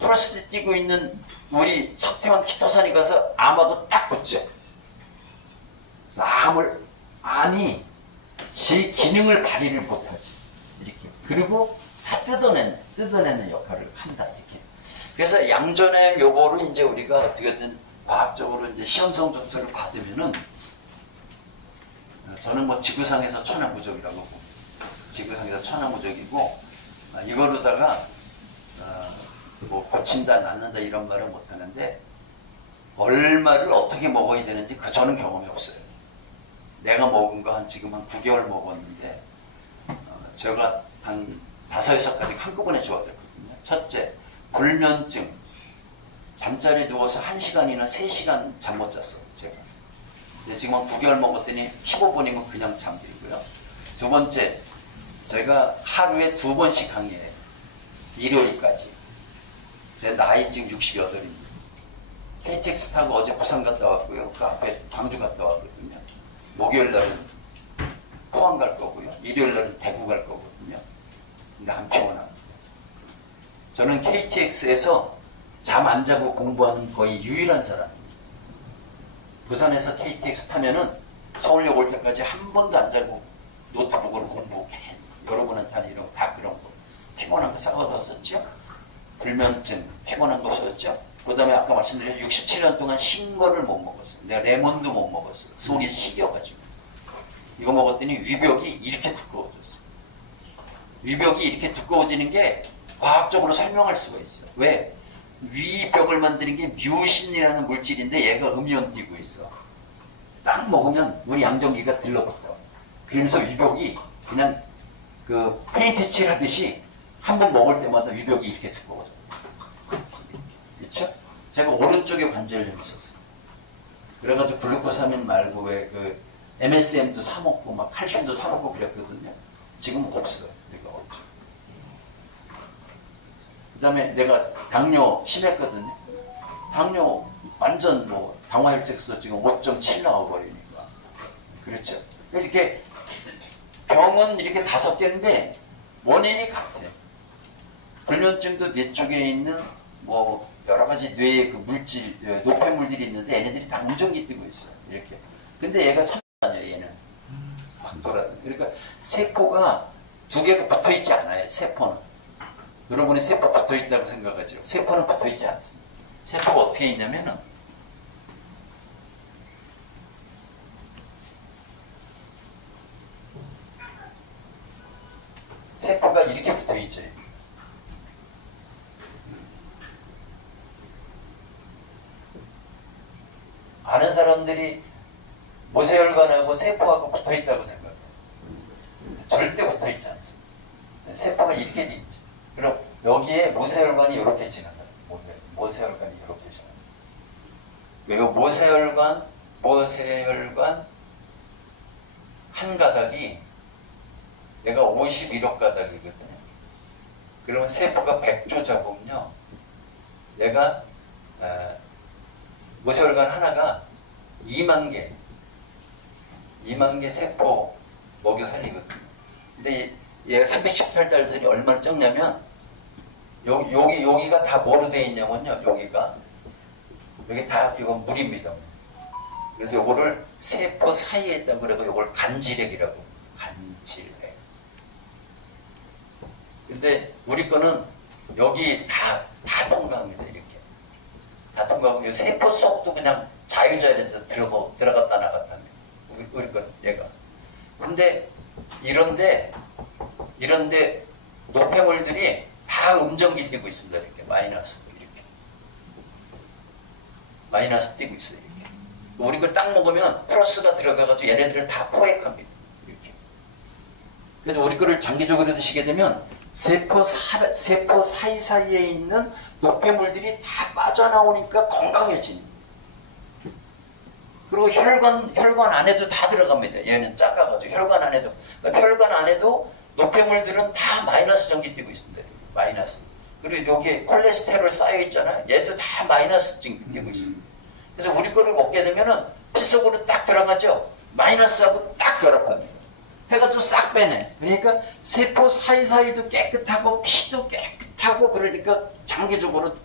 플러스 띄고 있는 우리 석태환 키토산이 가서 암하고 딱 붙죠. 그래서 암이 지 기능을 발휘를 못하지. 이렇게. 그리고 다 뜯어내는 역할을 한다. 이렇게. 그래서 양전의 요거를 이제 우리가 어떻게든 과학적으로 이제 시험 성적서를 받으면은 저는 뭐 지구상에서 천하무적이라고 봅니다. 지구상에서 천하무적이고 이거로다가 뭐 고친다 낫는다 이런 말을 못하는데 얼마를 어떻게 먹어야 되는지 저는 경험이 없어요. 내가 먹은 거 지금 한 9개월 먹었는데 제가 한 5, 6가지 한꺼번에 좋아졌거든요. 첫째, 불면증. 잠자리에 누워서 1시간이나 3시간 잠 못 잤어요. 제가. 지금 한 9개월 먹었더니 15분이면 그냥 잠들고요. 두 번째, 제가 하루에 2번씩 강의해요. 일요일까지. 제 나이 지금 68입니다. KTX 타고 어제 부산 갔다 왔고요. 그 앞에 광주 갔다 왔거든요. 목요일 날은 포항 갈 거고요. 일요일 날은 대구 갈 거거든요. 근데 안 피곤합니다. 저는 KTX에서 잠 안 자고 공부하는 거의 유일한 사람입니다. 부산에서 KTX 타면은 서울역 올 때까지 한 번도 안 자고 노트북으로 공부해. 여러분한테 하는 이런 다 그런 거. 피곤한 거 싸워뒀었죠? 불면증, 피곤한 거 없었죠? 그 다음에 아까 말씀드린 67년 동안 신 거를 못 먹었어. 내가 레몬도 못 먹었어. 속이 식여가지고. 이거 먹었더니 위벽이 이렇게 두꺼워졌어. 위벽이 이렇게 두꺼워지는 게 과학적으로 설명할 수가 있어. 왜? 위벽을 만드는 게 뮤신이라는 물질인데 얘가 음이온 띄고 있어. 딱 먹으면 우리 양정기가 들러붙어. 그러면서 위벽이 그냥 그 페인트 칠하듯이 한 번 먹을 때마다 위벽이 이렇게 두꺼워져. 그렇죠? 제가 오른쪽에 관절염이 있었어요. 그래가지고 글루코사민 말고 왜 그 MSM도 사 먹고 막 칼슘도 사 먹고 그랬거든요. 지금은 없어요. 내가 없죠. 그다음에 내가 당뇨 심했거든요. 당뇨 완전 뭐 당화혈색소 지금 5.7 나와버리니까. 그렇죠? 이렇게 병은 이렇게 5개인데 원인이 같아요. 불면증도 뇌 쪽에 있는 뭐 여러 가지 뇌의 그 물질, 노폐물들이 있는데 얘네들이 다 무전기 뜨고 있어요. 이렇게. 근데 얘가 3단이에요, 얘는. 확 돌아다. 그러니까 세포가 2개가 붙어 있지 않아요, 세포는. 여러분이 세포 붙어 있다고 생각하죠. 세포는 붙어 있지 않습니다. 세포가 어떻게 있냐면은 세포가 이렇게 붙어 있죠. 아는 사람들이 모세혈관하고 세포하고 붙어 있다고 생각해요. 절대 붙어 있지 않습니다. 세포가 이렇게 돼 있죠. 그럼 여기에 모세혈관이 이렇게 지나가요. 모세혈관이 이렇게 지나가요. 이 모세혈관 한 가닥이 얘가 51억 가닥이거든요. 그러면 세포가 100조 잡으면요. 얘가 모세혈관 하나가 2만 개 세포 먹여 살리거든요. 근데 얘가 318달들이 얼마나 적냐면 여기가 다 뭐로 되어 있냐면요. 여기 다 이건 물입니다. 그래서 요거를 세포 사이에 있다고 그래서 요걸 간질액이라고. 간질액. 근데 우리 거는 여기 다 통과합니다. 이렇게. 다 통과하고 이 세포 속도 그냥 자유자재로 들어갔다 나갔다 합니다. 우리 거 얘가. 근데 이런데 노폐물들이 다 음정기 띄고 있습니다. 이렇게 마이너스 이렇게. 마이너스 띄고 있어요. 이렇게. 우리 걸 딱 먹으면 플러스가 들어가가지고 얘네들을 다 포획합니다. 이렇게. 그래서 우리 거를 장기적으로 드시게 되면 세포 사이사이에 있는 노폐물들이 다 빠져나오니까 건강해집니다. 그리고 혈관 안에도 다 들어갑니다. 얘는 작아가지고 혈관 안에도. 그러니까 혈관 안에도 노폐물들은 다 마이너스 전기 띄고 있습니다. 마이너스. 그리고 여기에 콜레스테롤 쌓여있잖아요. 얘도 다 마이너스 전기 띄고 있습니다. 그래서 우리 거를 먹게 되면은 피 속으로 딱 들어가죠. 마이너스하고 딱 결합합니다. 해가지고 싹 빼내. 그러니까 세포 사이사이도 깨끗하고 피도 깨끗하고 그러니까 장기적으로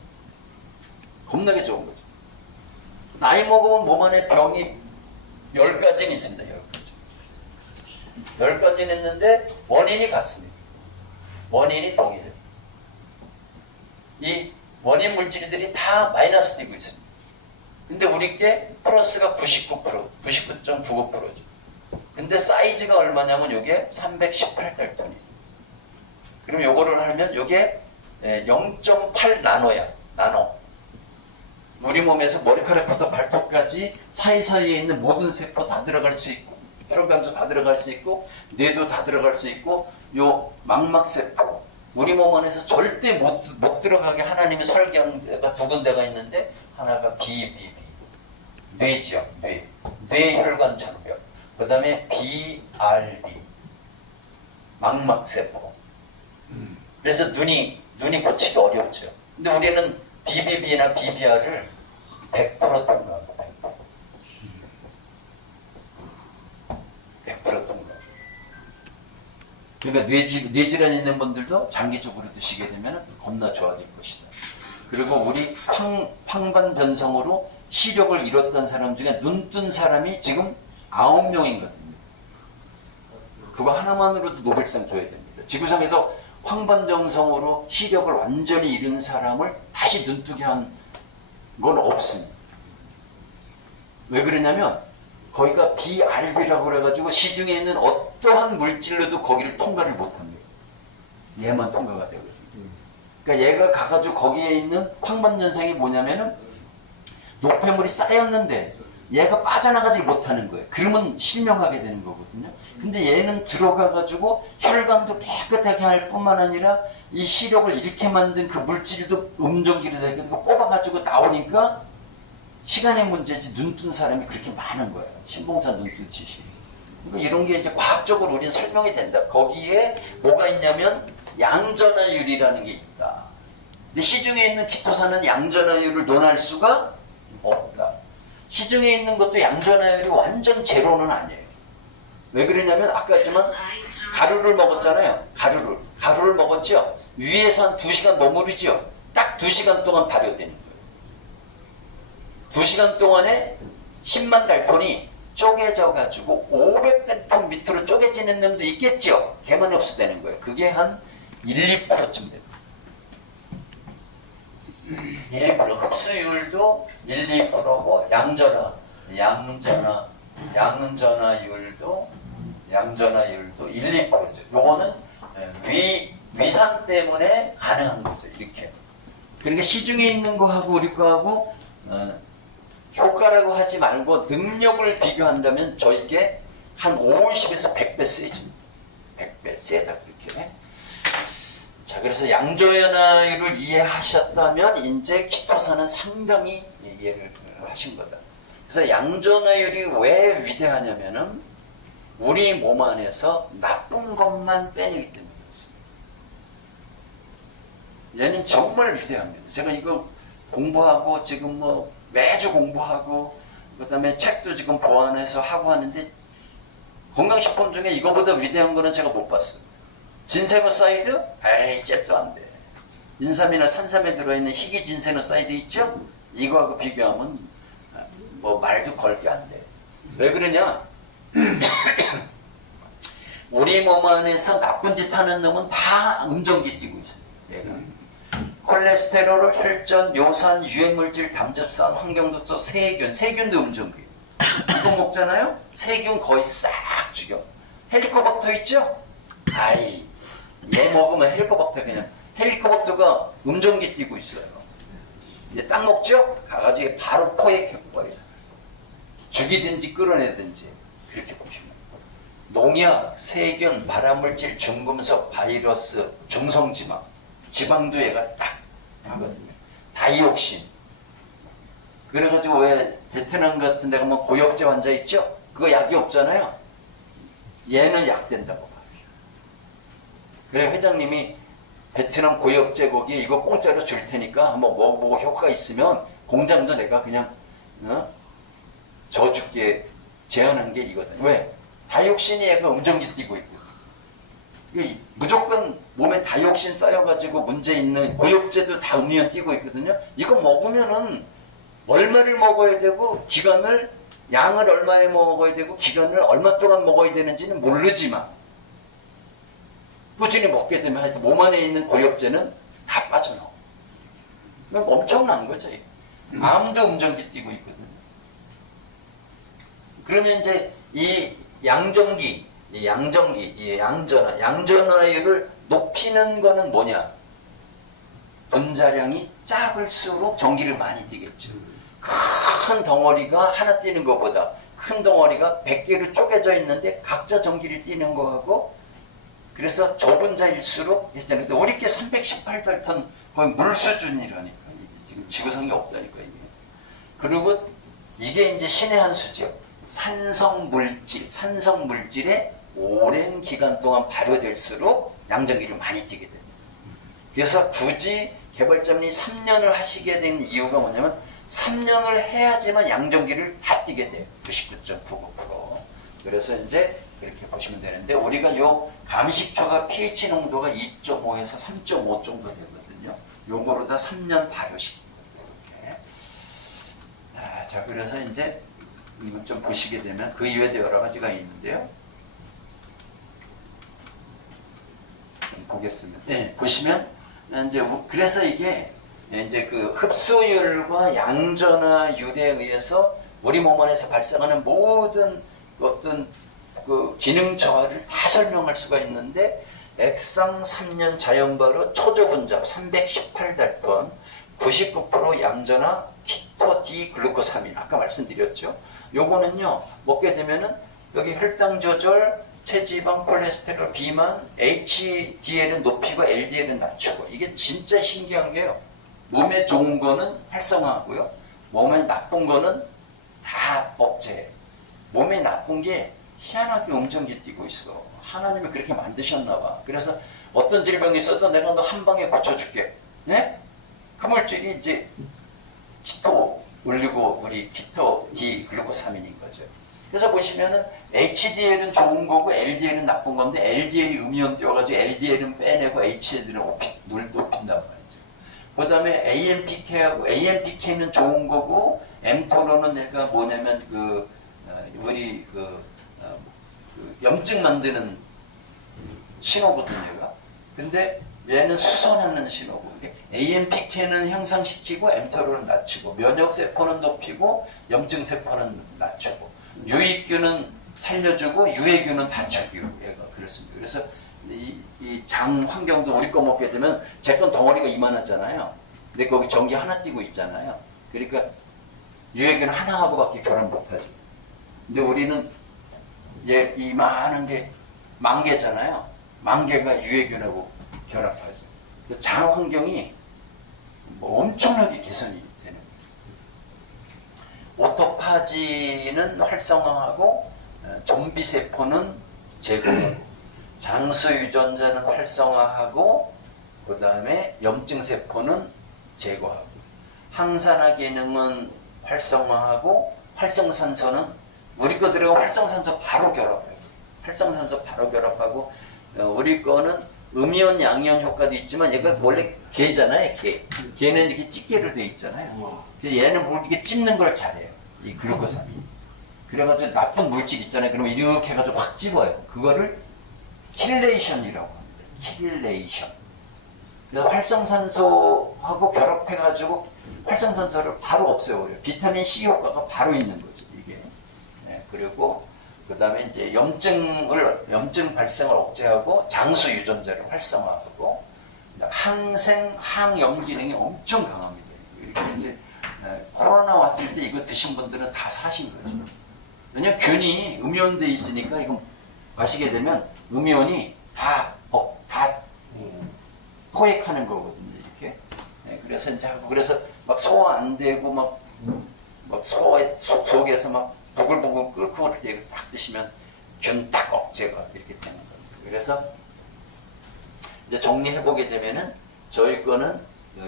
겁나게 좋은 거죠. 나이 먹으면 몸 안에 병이 10가지는 있습니다. 10가지. 10가지는 있는데 원인이 같습니다. 원인이 동일해요. 이 원인 물질들이 다 마이너스 띄고 있습니다. 근데 우리 게 플러스가 99%, 99.99%죠. 근데 사이즈가 얼마냐면 이게 318달톤이에요. 그럼 요거를 하면 이게 0.8 나노야. 나노. 우리 몸에서 머리카락부터 발톱까지 사이사이에 있는 모든 세포 다 들어갈 수 있고 혈관도 다 들어갈 수 있고 뇌도 다 들어갈 수 있고 요 망막세포 우리 몸 안에서 절대 못 들어가게 하나님이 설계한 데가 2군데가 있는데 하나가 BBB 뇌지역 뇌혈관 장벽 그 다음에 BRB 망막세포 그래서 눈이 고치기 어렵죠. 근데 우리는 BBB나 BBR을 100% 통과합니다. 100% 통과. 그러니까 뇌질환 있는 분들도 장기적으로 드시게 되면 겁나 좋아질 것이다. 그리고 우리 황반 변성으로 시력을 잃었던 사람 중에 눈 뜬 사람이 지금 9명이거든요. 그거 하나만으로도 노벨상 줘야 됩니다. 지구상에서 황반정성으로 시력을 완전히 잃은 사람을 다시 눈뜨게 한 건 없습니다. 왜 그러냐면 거기가 BRB라고 그래가지고 시중에 있는 어떠한 물질로도 거기를 통과를 못합니다. 얘만 통과가 되거든요. 그러니까 얘가 가가지고 거기에 있는 황반전성이 뭐냐면은 노폐물이 쌓였는데 얘가 빠져나가지 못하는 거예요. 그러면 실명하게 되는 거거든요. 근데 얘는 들어가가지고 혈관도 깨끗하게 할 뿐만 아니라 이 시력을 이렇게 만든 그 물질도 음정기로 되고 뽑아가지고 나오니까 시간의 문제지 눈 뜬 사람이 그렇게 많은 거예요. 신봉사 눈 뜨듯이. 그러니까 이런 게 이제 과학적으로 우리는 설명이 된다. 거기에 뭐가 있냐면 양전하율이라는 게 있다. 근데 시중에 있는 키토산은 양전하율을 논할 수가 없다. 시중에 있는 것도 양전하율이 완전 제로는 아니에요. 왜 그러냐면 아까 했지만 가루를 먹었잖아요. 가루를 먹었죠. 위에서 한 2시간 머무르죠. 딱 2시간 동안 발효되는 거예요. 2시간 동안에 10만 달톤이 쪼개져가지고 500달톤 밑으로 쪼개지는 놈도 있겠죠. 걔만 흡수되는 거예요. 그게 한 1, 2%쯤 됩니다. 1, 2% 흡수율도 1, 2%고 양전하율도 1, 2%죠. 요거는 위산 때문에 가능한 거죠. 이렇게. 그러니까 시중에 있는 거하고 우리 거하고 효과라고 하지 말고 능력을 비교한다면 저희께 한 50에서 100배 세집니다. 100배 세다 그렇게. 자, 그래서 양전하율을 이해하셨다면 이제 키토산은 상당히 이해를 하신 거다. 그래서 양전하율이 왜 위대하냐면은 우리 몸 안에서 나쁜 것만 빼내기 때문에 그렇습니다. 얘는 정말 위대합니다. 제가 이거 공부하고 지금 뭐 매주 공부하고 그다음에 책도 지금 보완해서 하고 하는데 건강식품 중에 이거보다 위대한 거는 제가 못 봤어요. 진세노사이드? 에이, 잽도 안 돼. 인삼이나 산삼에 들어있는 희귀 진세노사이드 있죠? 이거하고 비교하면 뭐 말도 걸 게 안 돼. 왜 그러냐? 우리 몸 안에서 나쁜 짓 하는 놈은 다 음정기 띄고 있어요. 얘가. 콜레스테롤, 혈전, 요산, 유해물질, 담즙산, 환경독소, 세균도 음정기. 이거 먹잖아요? 세균 거의 싹 죽여. 헬리코박터 있죠? 아이, 얘 먹으면 헬리코박터 그냥 헬리코박터가 음정기 띄고 있어요. 이제 딱 먹죠? 가가지고 바로 코에 켜버려요. 죽이든지 끌어내든지 그렇게 보시면. 농약, 세균, 발암물질, 중금속, 바이러스, 중성지방, 지방도 얘가 딱 하거든요. 다이옥신. 그래가지고 왜 베트남 같은 데 가면 고역제 환자 있죠? 그거 약이 없잖아요. 얘는 약 된다고 봐요. 그래 회장님이 베트남 고역제 거기에 이거 공짜로 줄 테니까 한번 먹어보고 효과가 있으면 공장도 내가 그냥 저줄게 제안한 게 이거든. 왜? 다이옥신이 얘가 음정기 띄고 있고 무조건 몸에 다이옥신 쌓여가지고 문제 있는 고역제도 다 음이온 띄고 있거든요. 이거 먹으면은 얼마를 먹어야 되고 기간을 양을 얼마에 먹어야 되고 기간을 얼마 동안 먹어야 되는지는 모르지만 꾸준히 먹게 되면 하여튼 몸 안에 있는 고역제는 다 빠져나옵니다. 엄청난 거죠. 암도 음정기 띄고 있거든요. 그러면 이제 이 양전하율을 높이는 거는 뭐냐? 분자량이 작을수록 전기를 많이 띄겠죠. 큰 덩어리가 하나 띄는 것보다 큰 덩어리가 100개로 쪼개져 있는데 각자 전기를 띄는 거하고 그래서 저분자일수록 했잖아요. 근데 우리께 318달턴 거의 물 수준이라니까. 지금 지구상에 없다니까 이게. 그리고 이게 이제 신의 한 수죠. 산성물질에 오랜 기간 동안 발효될수록 양전기를 많이 띄게 됩니다. 그래서 굳이 개발자분이 3년을 하시게 된 이유가 뭐냐면 3년을 해야지만 양전기를 다 띄게 돼요. 99.99%. 그래서 이제 그렇게 보시면 되는데 우리가 요 감식초가 pH 농도가 2.5에서 3.5 정도 되거든요. 요거로 다 3년 발효시킵니다. 이렇게. 자, 자, 그래서 이제 좀 보시게 되면 그 이외에도 여러 가지가 있는데요. 보겠습니다. 네, 보시면 이제 그래서 이게 이제 그 흡수율과 양전화율에 의해서 우리 몸 안에서 발생하는 모든 어떤 그 기능 저하를 다 설명할 수가 있는데, 액상 3년 자연바로 초저분자 318달톤 99% 양전화 키토 D 글루코사민, 아까 말씀드렸죠. 요거는요 먹게 되면은 여기 혈당 조절, 체지방, 콜레스테롤, 비만, HDL은 높이고 LDL은 낮추고. 이게 진짜 신기한 게요, 몸에 좋은 거는 활성화하고요, 몸에 나쁜 거는 다 억제해요. 몸에 나쁜 게 희한하게 음정기 띄고 있어. 하나님이 그렇게 만드셨나 봐. 그래서 어떤 질병이 있어도 내가 너 한 방에 고쳐줄게. 네? 그 물질이 이제 키토 올리고 우리 키토 D 글루코사민인 거죠. 그래서 보시면은 HDL은 좋은 거고 LDL은 나쁜 건데, LDL이 음이온 띄워가지고 LDL은 빼내고 HDL은 높인단 말이죠. 그 다음에 AMPK는 좋은 거고, mTOR는 내가 뭐냐면 우리 염증 만드는 신호거든요, 얘가. 근데 얘는 수선하는 신호고, AMPK는 향상시키고 mTOR는 낮추고, 면역세포는 높이고 염증세포는 낮추고, 유익균은 살려주고 유해균은 다 죽이고, 얘가 그렇습니다. 그래서 이 장 환경도 우리 거 먹게 되면, 제 건 덩어리가 이만하잖아요. 근데 거기 전기 하나 띄고 있잖아요. 그러니까 유해균 하나하고밖에 결합 못하지. 근데 우리는 이 많은 게 만 개잖아요. 만 개가 유해균하고 결합하죠. 장 환경이 뭐 엄청나게 개선이 되는 거예요. 오토파지는 활성화하고 좀비세포는 제거하고, 장수 유전자는 활성화하고, 그 다음에 염증세포는 제거하고, 항산화 기능은 활성화하고, 활성산소는 우리 거 들어가고 활성산소 바로 결합해요. 활성산소 바로 결합하고, 우리 거는 음이온 양이온 효과도 있지만, 얘가 원래 개잖아요. 개는 이렇게 집게로 되어 있잖아요. 얘는 뭘 이렇게 찝는 걸 잘해요, 이 글루코사민. 그래가지고 나쁜 물질 있잖아요. 그러면 이렇게 해가지고 확 집어요. 그거를 킬레이션이라고 합니다. 킬레이션. 그래서 활성산소하고 결합해가지고 활성산소를 바로 없애버려요. 비타민 C 효과가 바로 있는 거죠, 이게. 네, 그리고 그 다음에 이제 염증 발생을 억제하고, 장수 유전자를 활성화하고, 항염 기능이 엄청 강합니다. 이렇게 이제 코로나 왔을 때 이거 드신 분들은 다 사신 거죠. 왜냐면 균이 음이온돼 있으니까 이거 마시게 되면 음이온이 다 포획하는 거거든요, 이렇게. 네, 그래서 이제 그래서 막 소화 안 되고 막 소화 속에서 막 부글부글 끓고 그럴 때 이거 딱 드시면 균 딱 억제가 이렇게 되는 겁니다. 그래서 이제 정리해보게 되면은 저희 거는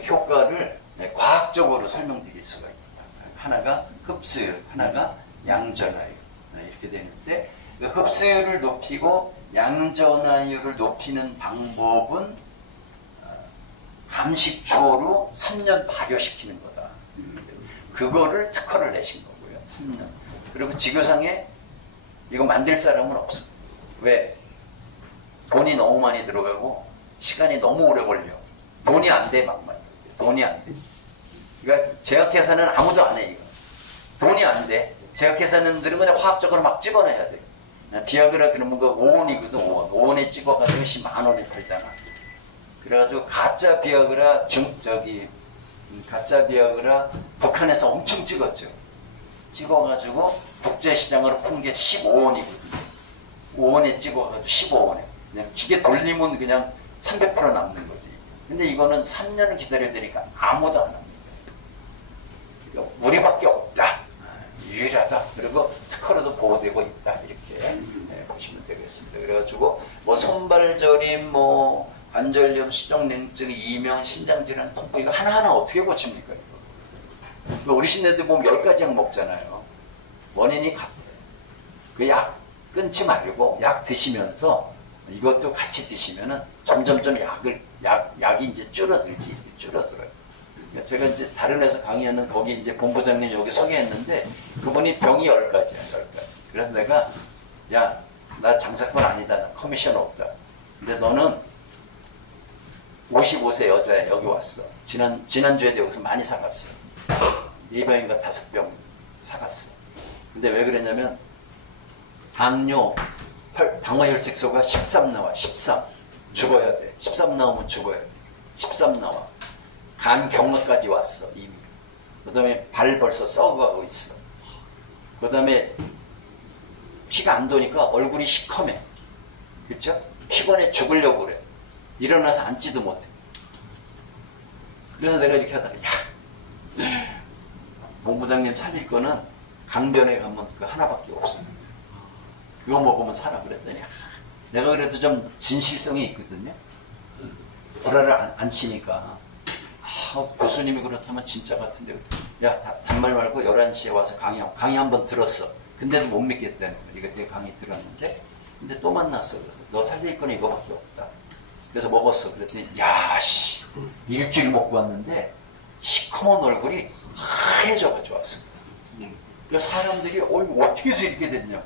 효과를 과학적으로 설명드릴 수가 있습니다. 하나가 흡수율, 하나가 양전화율, 이렇게 되는데, 흡수율을 높이고 양전화율을 높이는 방법은 감식초로 3년 발효시키는 거다. 그거를 특허를 내신 거고요. 3년. 그리고 지구상에 이거 만들 사람은 없어. 왜? 돈이 너무 많이 들어가고 시간이 너무 오래 걸려. 돈이 안 돼, 막말. 돈이 안 돼. 그러니까 제약회사는 아무도 안 해, 이거. 돈이 안 돼. 제약회사는들은 그냥 화학적으로 막 찍어내야 돼. 비아그라 그러면 그 5원이거든, 5원. 5원에 찍어가지고 10만원에 팔잖아. 그래가지고 가짜 비아그라 가짜 비아그라 북한에서 엄청 찍었죠. 찍어가지고 국제시장으로 푼 게 15원이거든요. 5원에 찍어가지고 15원에. 그냥 기계 돌리면 그냥 300% 남는 거지. 근데 이거는 3년을 기다려야 되니까 아무도 안 합니다. 그러니까 우리밖에 없다. 유일하다. 그리고 특허로도 보호되고 있다. 이렇게 보시면 되겠습니다. 그래가지고 뭐 손발저림, 뭐 관절염, 수족냉증, 이명, 신장질환, 통풍, 이거 하나하나 어떻게 고칩니까? 이거? 어르신네들 보면 10가지 약 먹잖아요. 원인이 같아요. 그 약 끊지 말고 약 드시면서 이것도 같이 드시면은 점점점 약이 이제 줄어들지, 줄어들어요. 제가 이제 다른 회사 강의하는 거기 이제 본부장님 여기 소개했는데 그분이 병이 10가지야, 10가지. 그래서 내가 야, 나 장사꾼 아니다. 나 커미션 없다. 근데 너는 55세 여자애 여기 왔어. 지난주에도 여기서 많이 사갔어. 4병인가 5병 사갔어. 근데 왜 그랬냐면 당뇨, 당화혈색소가 13 나와. 13. 죽어야 돼. 13 나오면 죽어야 돼. 13 나와. 간 경화까지 왔어 이미. 그 다음에 발 벌써 썩어가고 있어. 그 다음에 피가 안 도니까 얼굴이 시커매. 그렇죠? 피곤해 죽으려고 그래. 일어나서 앉지도 못해. 그래서 내가 이렇게 하다가 야, 본부장님 살릴 거는 강변에 가면 그 하나밖에 없어. 그거 먹으면 살아. 그랬더니 내가 그래도 좀 진실성이 있거든요. 불화를 안 치니까 교수님이 그렇다면 진짜 같은데 야 단말 말고 11시에 와서 강의 한번 들었어. 근데도 못 믿겠다는 거야. 이거 내 강의 들었는데 근데 또 만났어. 그래서 너 살릴 거는 이거밖에 없다. 그래서 먹었어. 그랬더니 야씨 일주일 먹고 왔는데 시커먼 얼굴이 하얘져가지고 왔어. 그래서 사람들이 어떻게 해서 이렇게 됐냐.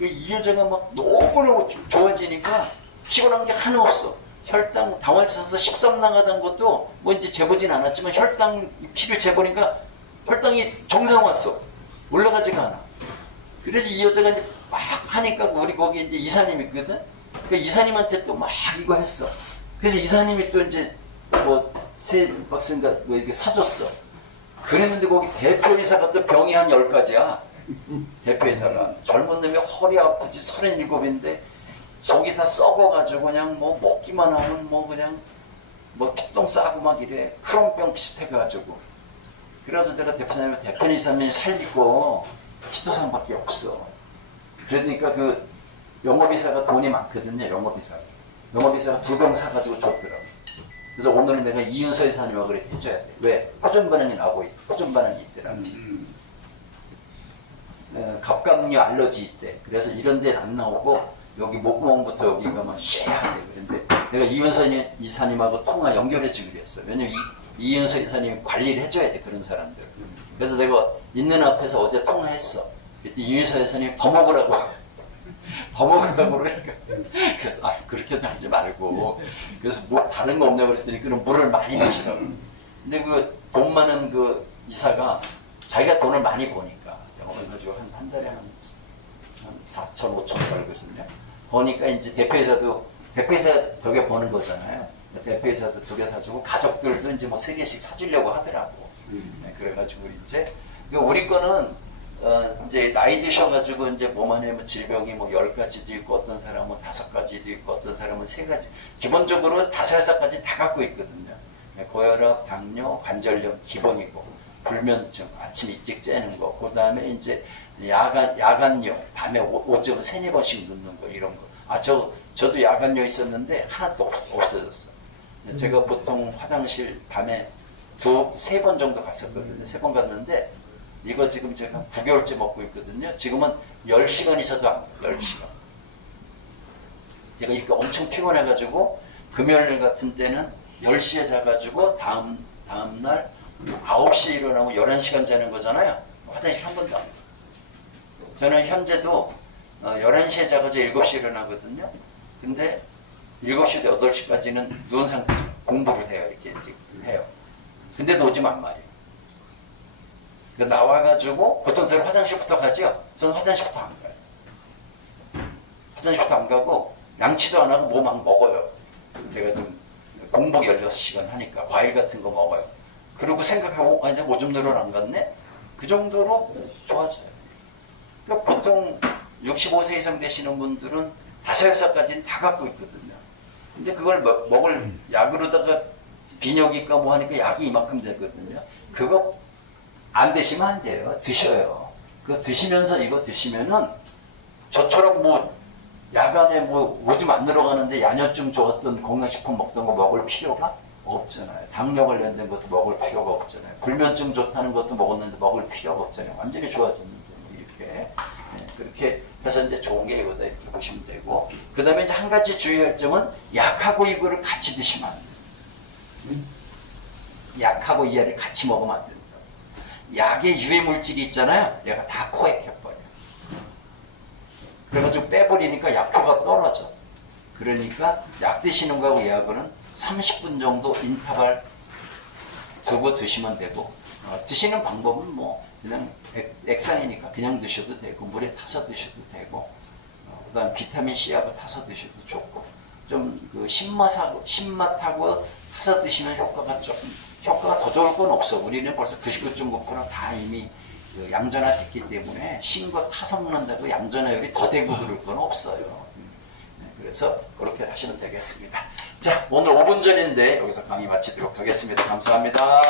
이 여자가 막 너무너무 좋아지니까 피곤한 게 하나 없어. 혈당, 당화혈색소 13 나가던 것도 뭐 이제 재보진 않았지만 혈당 피를 재보니까 혈당이 정상 왔어. 올라가지가 않아. 그래서 이 여자가 이제 막 하니까 우리 거기 이제 이사님이 있거든? 그 이사님한테 또 막 이거 했어. 그래서 이사님이 또 이제 뭐 세 박스인가 뭐 이렇게 사줬어. 그랬는데 거기 대표이사가 또 병이 한 10가지야. 대표이사가. 젊은 놈이 허리 아프지 37인데 속이 다 썩어가지고 그냥 뭐 먹기만 하면 뭐 그냥 뭐 피똥 싸고 막 이래. 크론병 비슷해가지고. 그래서 내가 대표이사님이 살리고 기도상밖에 없어. 그러니까 그 영업이사가 돈이 많거든요. 영업이사가 2병 사가지고 줬더라고. 그래서 오늘은 내가 이윤서 이사님하고 그렇게 해줘야 돼. 왜? 호전 반응이 나고 호전 반응이 있더라고. 갑각류 알러지 있대. 그래서 이런 데는 안 나오고 여기 목구멍부터 여기가 막 쉐야 돼. 그런데 내가 이윤서 이사님하고 통화 연결해 주기로 했어. 왜냐면 이윤서 이사님이 관리를 해줘야 돼. 그런 사람들. 그래서 내가 있는 앞에서 어제 통화했어. 그때 이윤서 이사님이 더 먹으라고 그러니까. 그래서 그렇게도 하지 말고. 그래서 뭐 다른 거 없냐고 그랬더니 그럼 물을 많이 마시라고. 근데 그 돈 많은 그 이사가 자기가 돈을 많이 버니까 그래가지고 한 달에 한 4천, 5천 벌거든요. 버니까 이제 대표이사 덕에 버는 거잖아요. 대표이사도 2개 사주고 가족들도 이제 뭐 3개씩 사주려고 하더라고. 네, 그래가지고 이제 우리 거는 이제 나이 드셔가지고 이제 몸 안에 뭐 질병이 뭐 10가지도 있고 어떤 사람은 5가지도 있고 어떤 사람은 3가지. 기본적으로 5~6가지 다 갖고 있거든요. 고혈압, 당뇨, 관절염 기본이고 불면증, 아침 일찍 째는 거, 그 다음에 이제 야간용, 밤에 오줌 3~4번씩 눕는 거 이런 거. 저도 야간용 있었는데 하나도 없어졌어. 제가 보통 화장실 밤에 3번 정도 갔었거든요. 3번 갔는데 이거 지금 제가 9개월째 먹고 있거든요. 지금은 10시간 있어도 안 돼요. 10시간. 제가 이렇게 엄청 피곤해가지고 금요일 같은 때는 10시에 자가지고 다음날 9시에 일어나고 11시간 자는 거잖아요. 화장실 한 번도 안 가요. 저는 현재도 11시에 자가지고 7시에 일어나거든요. 근데 7시부터 8시까지는 누운 상태에서 공부를 해요. 이렇게 해요. 근데도 오지만 말이에요. 나와가지고 보통 저는 화장실부터 가죠. 저는 화장실부터 안 가요. 화장실부터 안 가고 양치도 안 하고 뭐 막 먹어요. 제가 좀 공복 16시간 하니까 과일 같은 거 먹어요. 그리고 생각하고 이제 오줌 늘어 안 갔네? 그 정도로 좋아져요. 그러니까 보통 65세 이상 되시는 분들은 5~6가지는 다 갖고 있거든요. 근데 그걸 먹을 약으로다가 비뇨기과 뭐 하니까 약이 이만큼 되거든요. 그거 안 드시면 안 돼요. 드셔요. 그거 드시면서 이거 드시면은 저처럼 뭐 야간에 뭐 오줌 안 들어가는데 야뇨증 좋았던 건강식품 먹던 거 먹을 필요가 없잖아요. 당뇨 관련된 것도 먹을 필요가 없잖아요. 불면증 좋다는 것도 먹었는데 먹을 필요가 없잖아요. 완전히 좋아졌는데 이렇게. 네, 그렇게 해서 이제 좋은 게 이거다 이렇게 보시면 되고. 그 다음에 이제 한 가지 주의할 점은 약하고 이거를 같이 드시면 안 돼요. 약하고 얘를 같이 먹으면 안 된다. 약의 유해 물질이 있잖아요. 얘가 다 코에 켜버려. 그래가지고 빼버리니까 약효가 떨어져. 그러니까 약 드시는 거하고 얘하고는 30분 정도 인터벌 두고 드시면 되고, 드시는 방법은 뭐 그냥 액상이니까 그냥 드셔도 되고, 물에 타서 드셔도 되고, 그 다음 비타민 C하고 타서 드셔도 좋고, 좀 그 신맛하고 타서 드시면 효과가 더 좋을 건 없어. 우리는 벌써 99.9% 다 이미 그 양전화 됐기 때문에 신 거 타서 먹는다고 양전화율이 더 되고 그럴 건 없어요. 그래서 그렇게 하시면 되겠습니다. 자, 오늘 5분 전인데 여기서 강의 마치도록 하겠습니다. 감사합니다.